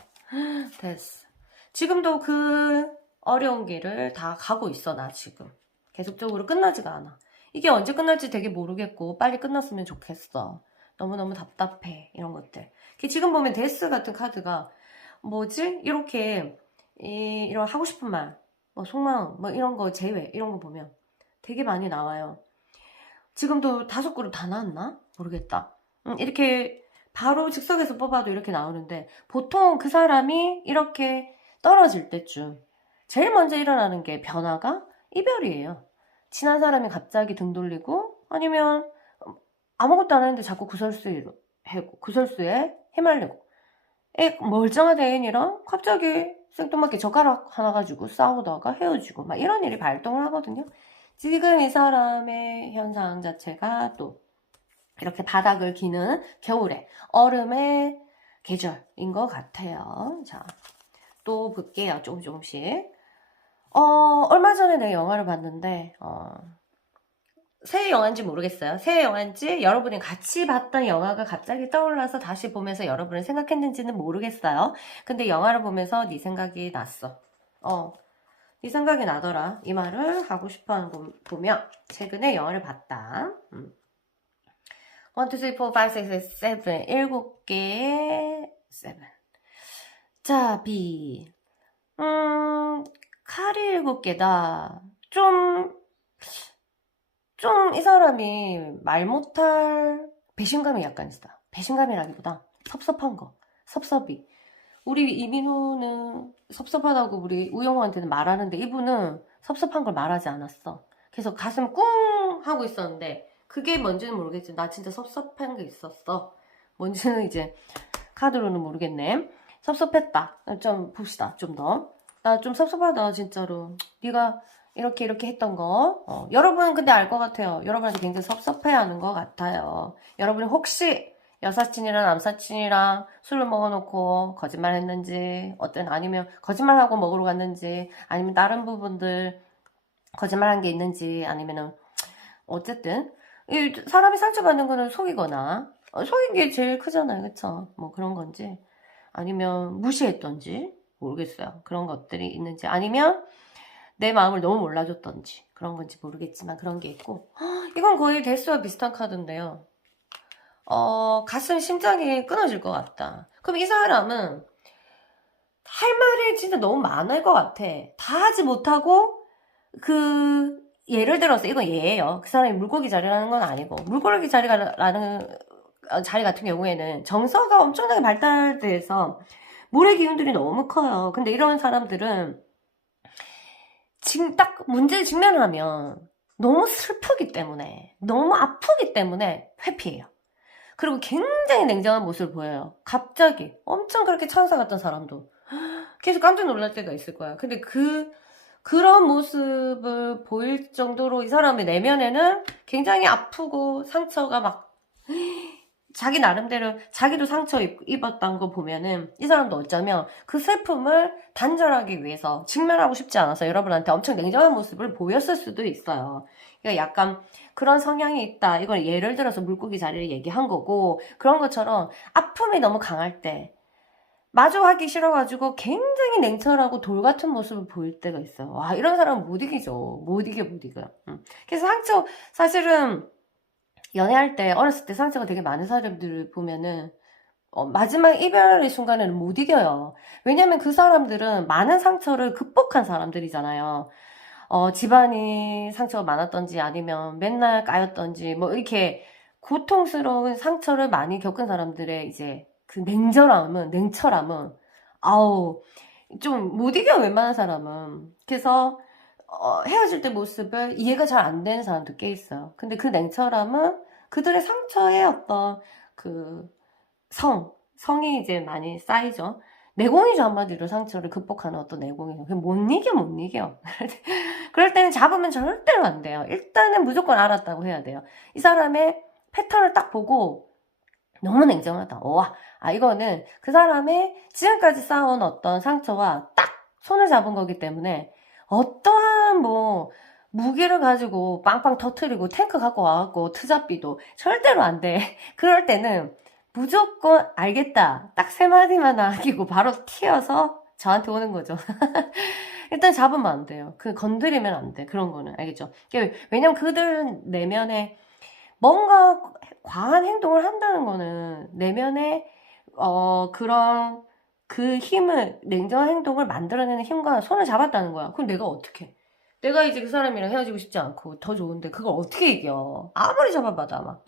됐어. 지금도 그 어려운 길을 다 가고 있어, 나 지금. 계속적으로 끝나지가 않아. 이게 언제 끝날지 되게 모르겠고, 빨리 끝났으면 좋겠어. 너무너무 답답해, 이런 것들. 지금 보면 데스 같은 카드가, 뭐지? 이런 하고 싶은 말, 뭐 속마음, 뭐 이런 거 제외, 이런 거 보면 되게 많이 나와요. 지금도 5그룹 다 나왔나? 모르겠다. 이렇게 바로 즉석에서 뽑아도 이렇게 나오는데 보통 그 사람이 이렇게 떨어질 때쯤 제일 먼저 일어나는 게 변화가 이별이에요. 친한 사람이 갑자기 등 돌리고 아니면 아무것도 안 했는데 자꾸 구설수에 휘말리고 멀쩡한 애인이랑 갑자기 생뚱맞게 젓가락 하나 가지고 싸우다가 헤어지고 막 이런 일이 발동을 하거든요. 지금 이 사람의 현상 자체가 또 이렇게 바닥을 기는 겨울에 얼음의 계절인 것 같아요. 자, 또 볼게요. 조금씩. 얼마 전에 내가 영화를 봤는데 새 영화인지 모르겠어요. 새 영화인지 여러분이 같이 봤던 영화가 갑자기 떠올라서 다시 보면서 여러분이 생각했는지는 모르겠어요. 근데 영화를 보면서 네 생각이 났어. 네 생각이 나더라. 이 말을 하고 싶어하는 거 보면 최근에 영화를 봤다. 1, 2, 3, 4, 5, 6, 7 일곱 개의 7. 자, B. 칼이 7개다. 좀 이 사람이 말 못할 배신감이 약간 있어. 배신감이라기보다 섭섭한 거. 섭섭이. 우리 이민호는 섭섭하다고 우리 우영우한테는 말하는데 이분은 섭섭한 걸 말하지 않았어. 그래서 가슴 꿍 하고 있었는데 그게 뭔지는 모르겠지. 나 진짜 섭섭한 게 있었어. 뭔지는 이제 카드로는 모르겠네. 섭섭했다. 좀 봅시다. 좀 더. 나 좀 섭섭하다 진짜로. 네가 이렇게 했던 거 여러분은 근데 알 것 같아요. 여러분한테 굉장히 섭섭해하는 것 같아요. 여러분이 혹시 여사친이랑 남사친이랑 술을 먹어놓고 거짓말 했는지 아니면 거짓말하고 먹으러 갔는지 아니면 다른 부분들 거짓말한 게 있는지 아니면은 어쨌든 이 사람이 상처받는 거는 속이거나 속인 게 제일 크잖아요. 그쵸? 뭐 그런 건지 아니면 무시했던지 모르겠어요. 그런 것들이 있는지 아니면 내 마음을 너무 몰라줬던지 그런 건지 모르겠지만 그런 게 있고 이건 거의 데스와 비슷한 카드인데요. 가슴 심장이 끊어질 것 같다. 그럼 이 사람은 할 말이 진짜 너무 많을 것 같아. 다 하지 못하고 예를 들어서 이건 예예요. 그 사람이 물고기 자리라는 건 아니고 물고기 자리라는 자리 같은 경우에는 정서가 엄청나게 발달돼서 물의 기운들이 너무 커요. 근데 이런 사람들은 지금 딱 문제에 직면하면 너무 슬프기 때문에 너무 아프기 때문에 회피해요. 그리고 굉장히 냉정한 모습을 보여요. 갑자기 엄청 그렇게 천사 같던 사람도 계속 깜짝 놀랄 때가 있을 거야. 근데 그런 모습을 보일 정도로 이 사람의 내면에는 굉장히 아프고 상처가 막 자기 나름대로 자기도 상처 입었던 거 보면은 이 사람도 어쩌면 그 슬픔을 단절하기 위해서 직면하고 싶지 않아서 여러분한테 엄청 냉정한 모습을 보였을 수도 있어요. 그러니까 약간 그런 성향이 있다. 이걸 예를 들어서 물고기 자리를 얘기한 거고 그런 것처럼 아픔이 너무 강할 때 마주하기 싫어가지고 굉장히 냉철하고 돌 같은 모습을 보일 때가 있어요. 와, 이런 사람은 못 이기죠. 못 이겨. 그래서 상처 사실은 연애할 때 어렸을 때 상처가 되게 많은 사람들을 보면은 마지막 이별의 순간에는 못 이겨요. 왜냐면 그 사람들은 많은 상처를 극복한 사람들이잖아요. 집안이 상처가 많았던지 아니면 맨날 까였던지 뭐 이렇게 고통스러운 상처를 많이 겪은 사람들의 이제 그 냉철함은 아우 좀 못 이겨 웬만한 사람은. 그래서 헤어질 때 모습을 이해가 잘 안 되는 사람도 꽤 있어요. 근데 그 냉철함은 그들의 상처에 어떤 성이 이제 많이 쌓이죠. 내공이죠, 한마디로 상처를 극복하는 어떤 내공이죠. 그냥 못 이겨. 그럴 때는 잡으면 절대로 안 돼요. 일단은 무조건 알았다고 해야 돼요. 이 사람의 패턴을 딱 보고 너무 냉정하다. 이거는 그 사람의 지금까지 쌓아온 어떤 상처와 딱 손을 잡은 거기 때문에 어떠한 무기를 가지고 빵빵 터트리고 탱크 갖고 와갖고 트잡비도 절대로 안 돼. 그럴 때는 무조건 알겠다. 딱 3마디만 남기고 바로 튀어서 저한테 오는 거죠. 일단 잡으면 안 돼요. 건드리면 안 돼. 그런 거는. 알겠죠? 왜냐면 그들 내면에 뭔가 과한 행동을 한다는 거는 내면에 그런 힘을 냉정한 행동을 만들어내는 힘과 손을 잡았다는 거야. 그럼 내가 어떻게? 내가 이제 그 사람이랑 헤어지고 싶지 않고 더 좋은데 그걸 어떻게 이겨? 아무리 잡아봐도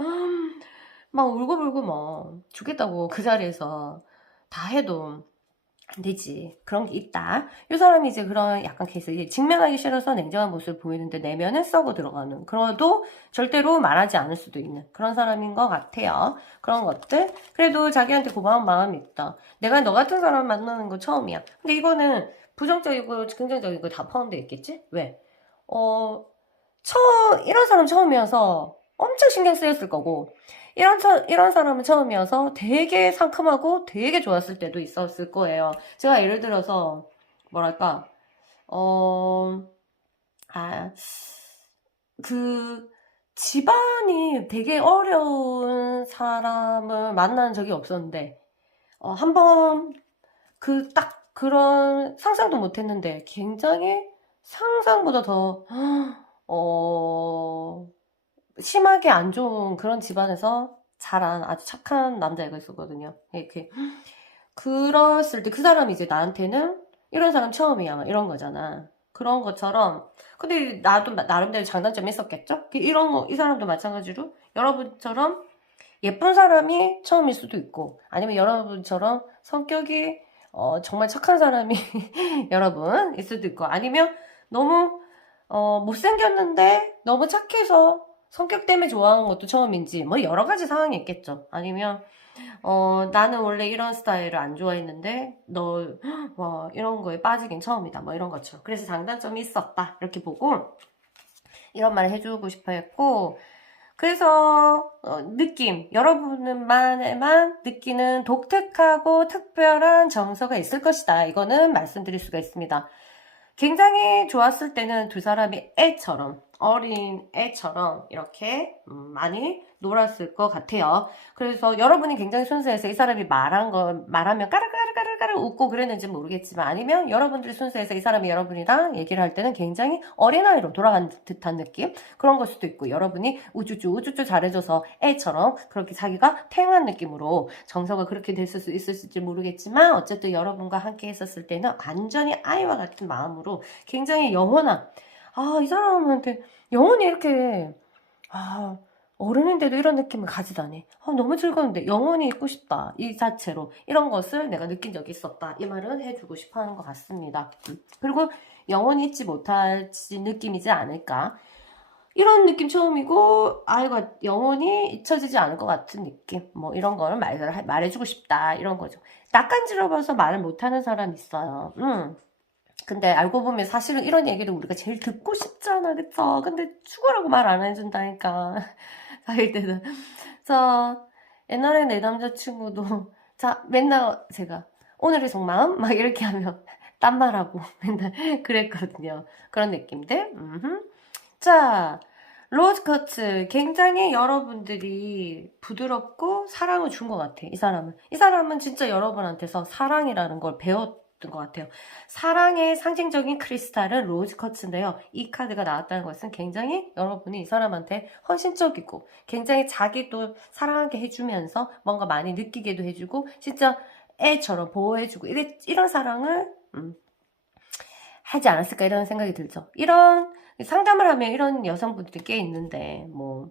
막 울고불고 막 죽겠다고 그 자리에서 다 해도 되지. 그런 게 있다. 이 사람이 이제 그런 약간 케이스, 이제 직면하기 싫어서 냉정한 모습을 보이는데 내면은 썩어 들어가는. 그래도 절대로 말하지 않을 수도 있는 그런 사람인 것 같아요. 그런 것들. 그래도 자기한테 고마운 마음이 있다. 내가 너 같은 사람 만나는 거 처음이야. 근데 이거는 부정적이고 긍정적이고 다 포함되어 있겠지? 왜? 어, 이런 사람 처음이어서 엄청 신경 쓰였을 거고, 이런 사람은 처음이어서 되게 상큼하고 되게 좋았을 때도 있었을 거예요. 제가 예를 들어서, 뭐랄까, 어, 아, 그, 집안이 되게 어려운 사람을 만난 적이 없었는데, 한번 딱 그런 상상도 못 했는데 굉장히 상상보다 더, 어, 심하게 안 좋은 그런 집안에서 자란 아주 착한 남자애가 있었거든요. 이렇게. 그랬을 때 그 사람이 이제 나한테는 이런 사람 처음이야. 막 이런 거잖아. 그런 것처럼. 근데 나도 나름대로 장단점이 있었겠죠? 이 사람도 마찬가지로 여러분처럼 예쁜 사람이 처음일 수도 있고, 아니면 여러분처럼 성격이 정말 착한 사람이 여러분일 수도 있고, 아니면 너무 못생겼는데 너무 착해서 성격 때문에 좋아하는 것도 처음인지, 뭐 여러 가지 상황이 있겠죠. 아니면 나는 원래 이런 스타일을 안 좋아했는데 와, 이런 거에 빠지긴 처음이다. 뭐 이런 거죠. 그래서 장단점이 있었다. 이렇게 보고 이런 말을 해주고 싶어 했고, 그래서 느낌, 여러분만에만 느끼는 독특하고 특별한 정서가 있을 것이다. 이거는 말씀드릴 수가 있습니다. 굉장히 좋았을 때는 두 사람이 어린 애처럼 이렇게 많이 놀았을 것 같아요. 그래서 여러분이 굉장히 순수해서 이 사람이 말하면 까르까르까르까르 웃고 그랬는지 모르겠지만, 아니면 여러분들이 순수해서 이 사람이 여러분이랑 얘기를 할 때는 굉장히 어린아이로 돌아간 듯한 느낌? 그런 걸 수도 있고, 여러분이 우쭈쭈 잘해줘서 애처럼 그렇게 자기가 태응한 느낌으로 정서가 그렇게 됐을 수 있을지 모르겠지만, 어쨌든 여러분과 함께 했었을 때는 완전히 아이와 같은 마음으로 굉장히 영원한, 이 사람한테 영원히 이렇게, 어른인데도 이런 느낌을 가지다니. 너무 즐거운데, 영원히 있고 싶다. 이 자체로. 이런 것을 내가 느낀 적이 있었다. 이 말은 해주고 싶어 하는 것 같습니다. 그리고 영원히 잊지 못할 느낌이지 않을까. 이런 느낌 처음이고, 아이가 영원히 잊혀지지 않을 것 같은 느낌. 뭐, 이런 거를 말해주고 싶다. 이런 거죠. 낯간지러워서 말을 못하는 사람 있어요. 근데 알고 보면 사실은 이런 얘기를 우리가 제일 듣고 싶잖아, 그쵸? 근데 죽으라고 말 안 해준다니까. 사귈 때는. 옛날에 내 남자친구도, 맨날 제가, 오늘의 속마음? 막 이렇게 하면, 딴 말하고 맨날 그랬거든요. 그런 느낌들. 자, 로즈커츠. 굉장히 여러분들이 부드럽고 사랑을 준 것 같아, 이 사람은. 이 사람은 진짜 여러분한테서 사랑이라는 걸 배웠던 것 같아요. 사랑의 상징적인 크리스탈은 로즈커츠인데요. 이 카드가 나왔다는 것은 굉장히 여러분이 이 사람한테 헌신적이고, 굉장히 자기도 사랑하게 해주면서 뭔가 많이 느끼게도 해주고, 진짜 애처럼 보호해주고, 이런 사랑을, 하지 않았을까 이런 생각이 들죠. 이런 상담을 하면 이런 여성분들이 꽤 있는데, 뭐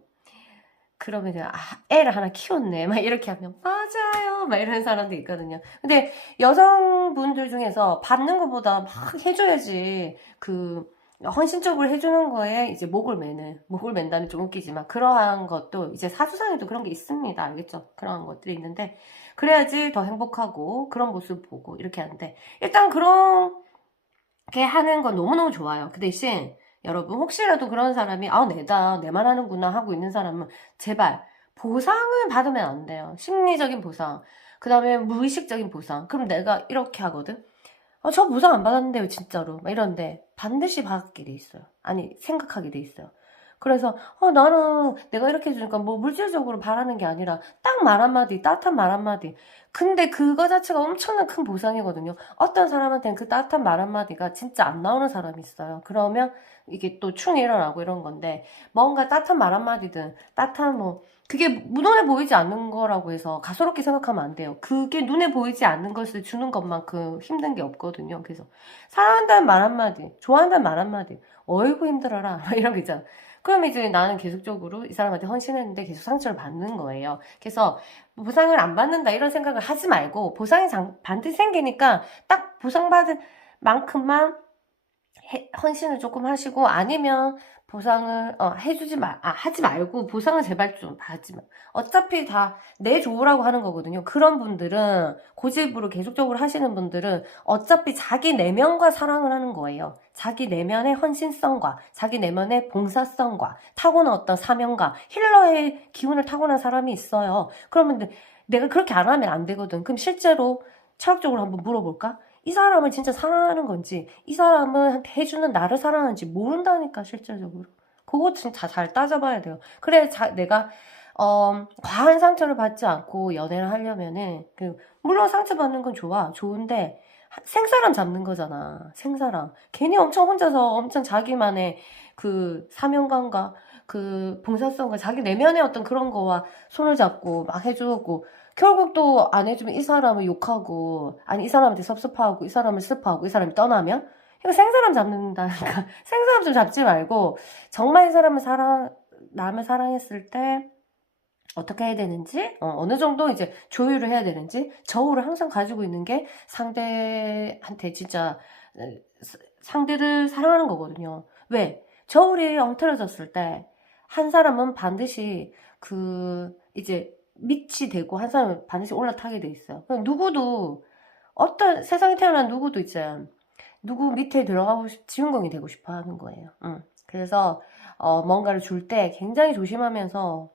그러면 제가 애를 하나 키웠네 막 이렇게 하면 맞아요 막 이런 사람도 있거든요. 근데 여성분들 중에서 받는 것보다 막 해줘야지, 헌신적으로 해주는 거에 이제 목을 맨다면 좀 웃기지만, 그러한 것도 이제 사주상에도 그런 게 있습니다. 알겠죠? 그런 것들이 있는데, 그래야지 더 행복하고 그런 모습 보고 이렇게 하는데, 일단 그렇게 하는 건 너무너무 좋아요. 그 대신 여러분, 혹시라도 그런 사람이 내 말 하는구나 하고 있는 사람은 제발 보상을 받으면 안 돼요. 심리적인 보상, 그 다음에 무의식적인 보상. 그럼 내가 이렇게 하거든. 저 보상 안 받았는데요 진짜로 막 이런데, 반드시 받게 돼 있어요. 아니, 생각하게 돼 있어요. 그래서 나는 내가 이렇게 해주니까 뭐 물질적으로 바라는 게 아니라 딱 말 한마디, 따뜻한 말 한마디. 근데 그거 자체가 엄청난 큰 보상이거든요. 어떤 사람한테는 그 따뜻한 말 한마디가 진짜 안 나오는 사람이 있어요. 그러면 이게 또 충이 일어나고 이런 건데, 뭔가 따뜻한 말 한마디든 그게 눈에 보이지 않는 거라고 해서 가소롭게 생각하면 안 돼요. 그게 눈에 보이지 않는 것을 주는 것만큼 힘든 게 없거든요. 그래서 사랑한다는 말 한마디, 좋아한다는 말 한마디, 어이구 힘들어라 이런 거 있잖아. 그럼 이제 나는 계속적으로 이 사람한테 헌신했는데 계속 상처를 받는 거예요. 그래서 보상을 안 받는다 이런 생각을 하지 말고 보상이 반드시 생기니까 딱 보상받은 만큼만 헌신을 조금 하시고 아니면 보상을 하지 말고 보상을 제발 좀 하지 마. 어차피 다 내 좋으라고 하는 거거든요. 그런 분들은 고집으로 계속적으로 하시는 분들은 어차피 자기 내면과 사랑을 하는 거예요. 자기 내면의 헌신성과 자기 내면의 봉사성과 타고난 어떤 사명과 힐러의 기운을 타고난 사람이 있어요. 그러면 내가 그렇게 안 하면 안 되거든. 그럼 실제로 철학적으로 한번 물어볼까? 이 사람을 진짜 사랑하는 건지 이 사람은 해주는 나를 사랑하는지 모른다니까 실질적으로. 그거 진짜 잘 따져봐야 돼요. 그래 내가 과한 상처를 받지 않고 연애를 하려면은 물론 상처받는 건 좋은데 생사람 잡는 거잖아. 생사람. 괜히 엄청 혼자서 엄청 자기만의 그 사명감과 그 봉사성과 자기 내면의 어떤 그런 거와 손을 잡고 막 해주고 결국 또 안 해주면 이 사람을 욕하고 아니 이 사람한테 섭섭하고 이 사람을 슬퍼하고 이 사람이 떠나면 이거 생사람 잡는다니까. 생사람 좀 잡지 말고 정말 이 사람을 남을 사랑했을 때 어떻게 해야 되는지 어느 정도 이제 조율을 해야 되는지 저울을 항상 가지고 있는 게 상대한테 진짜 상대를 사랑하는 거거든요. 왜? 저울이 엉터러졌을 때 한 사람은 반드시 이제 밑이 되고 한 사람은 반드시 올라타게 돼 있어요. 누구도 어떤 세상에 태어난 누구도 이제 누구 밑에 들어가고 주인공이 되고 싶어 하는 거예요. 그래서 뭔가를 줄 때 굉장히 조심하면서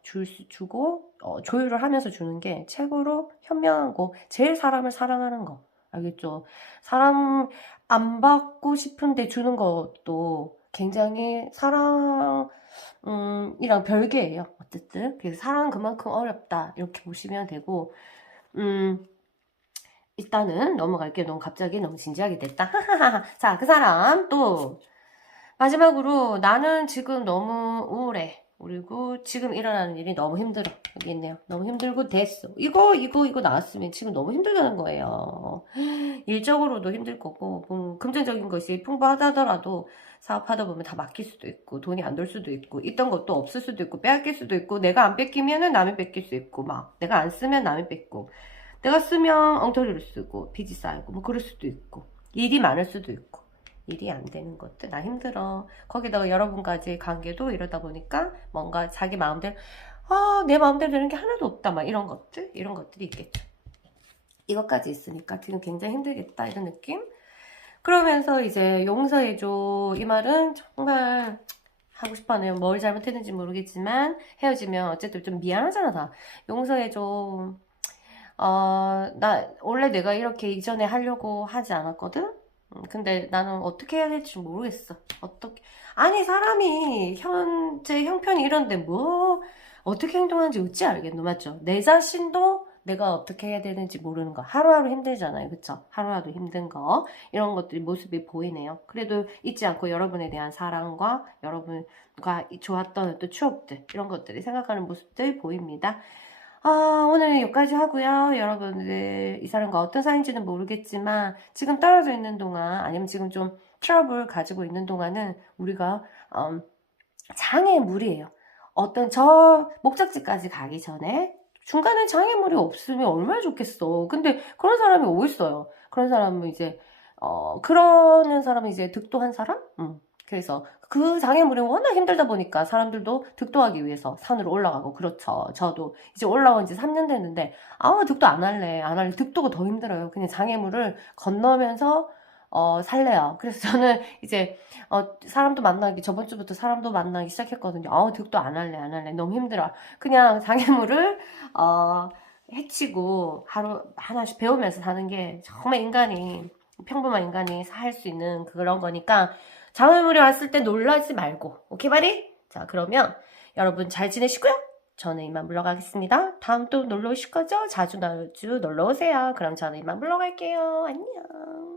주고 조율을 하면서 주는 게 최고로 현명하고 제일 사람을 사랑하는 거. 알겠죠? 사람 안 받고 싶은데 주는 것도 굉장히 이랑 별개예요. 어쨌든 그래서 사랑은 그만큼 어렵다 이렇게 보시면 되고 일단은 넘어갈게요. 갑자기 너무 진지하게 됐다. 자, 그 사람 또 마지막으로 나는 지금 너무 우울해. 그리고 지금 일어나는 일이 너무 힘들어. 여기 있네요. 너무 힘들고 됐어. 이거 나왔으면 지금 너무 힘들다는 거예요. 일적으로도 힘들 거고 금전적인 것이 풍부하다더라도 사업하다 보면 다 막힐 수도 있고 돈이 안 될 수도 있고 있던 것도 없을 수도 있고 빼앗길 수도 있고 내가 안 뺏기면은 남이 뺏길 수 있고 막 내가 안 쓰면 남이 뺏고 내가 쓰면 엉터리로 쓰고 빚이 쌓이고 뭐 그럴 수도 있고 일이 많을 수도 있고 일이 안 되는 것들 나 힘들어. 거기다가 여러분까지 관계도 이러다 보니까 뭔가 자기 마음대로 내 마음대로 되는 게 하나도 없다 막 이런 것들이 있겠죠. 이것까지 있으니까 지금 굉장히 힘들겠다 이런 느낌. 그러면서 이제 용서해줘 이 말은 정말 하고 싶어하네요. 뭘 잘못했는지 모르겠지만 헤어지면 어쨌든 좀 미안하잖아 다. 용서해줘. 나 원래 내가 이렇게 이전에 하려고 하지 않았거든. 근데 나는 어떻게 해야 될지 모르겠어. 아니 사람이 현재 형편이 이런데 뭐 어떻게 행동하는지 어찌 알겠노. 맞죠? 내 자신도 내가 어떻게 해야 되는지 모르는 거 하루하루 힘들잖아요. 그쵸? 하루하루 힘든 거 이런 것들이 모습이 보이네요. 그래도 잊지 않고 여러분에 대한 사랑과 여러분과 좋았던 또 추억들 이런 것들이 생각하는 모습들 보입니다. 오늘 여기까지 하고요. 여러분들 이 사람과 어떤 사이인지는 모르겠지만 지금 떨어져 있는 동안 아니면 지금 좀 트러블 가지고 있는 동안은 우리가 장애물이에요. 어떤 저 목적지까지 가기 전에 중간에 장애물이 없으면 얼마나 좋겠어. 근데 그런 사람이 어디 있어요. 그런 사람은 이제 그러는 사람은 이제 득도한 사람? 그래서 그 장애물이 워낙 힘들다 보니까 사람들도 득도하기 위해서 산으로 올라가고 그렇죠. 저도 이제 올라온 지 3년 됐는데 득도 안 할래. 득도가 더 힘들어요. 그냥 장애물을 건너면서 살래요. 그래서 저는 이제 사람도 만나기 저번 주부터 사람도 만나기 시작했거든요. 득도 안 할래. 너무 힘들어. 그냥 장애물을 해치고 하루 하나씩 배우면서 사는 게 정말 평범한 인간이 살 수 있는 그런 거니까 장애물이 왔을 때 놀라지 말고 오케이 바리? 자 그러면 여러분 잘 지내시고요. 저는 이만 물러가겠습니다. 다음 또 놀러 오실 거죠? 자주 놀러 오세요. 그럼 저는 이만 물러갈게요. 안녕.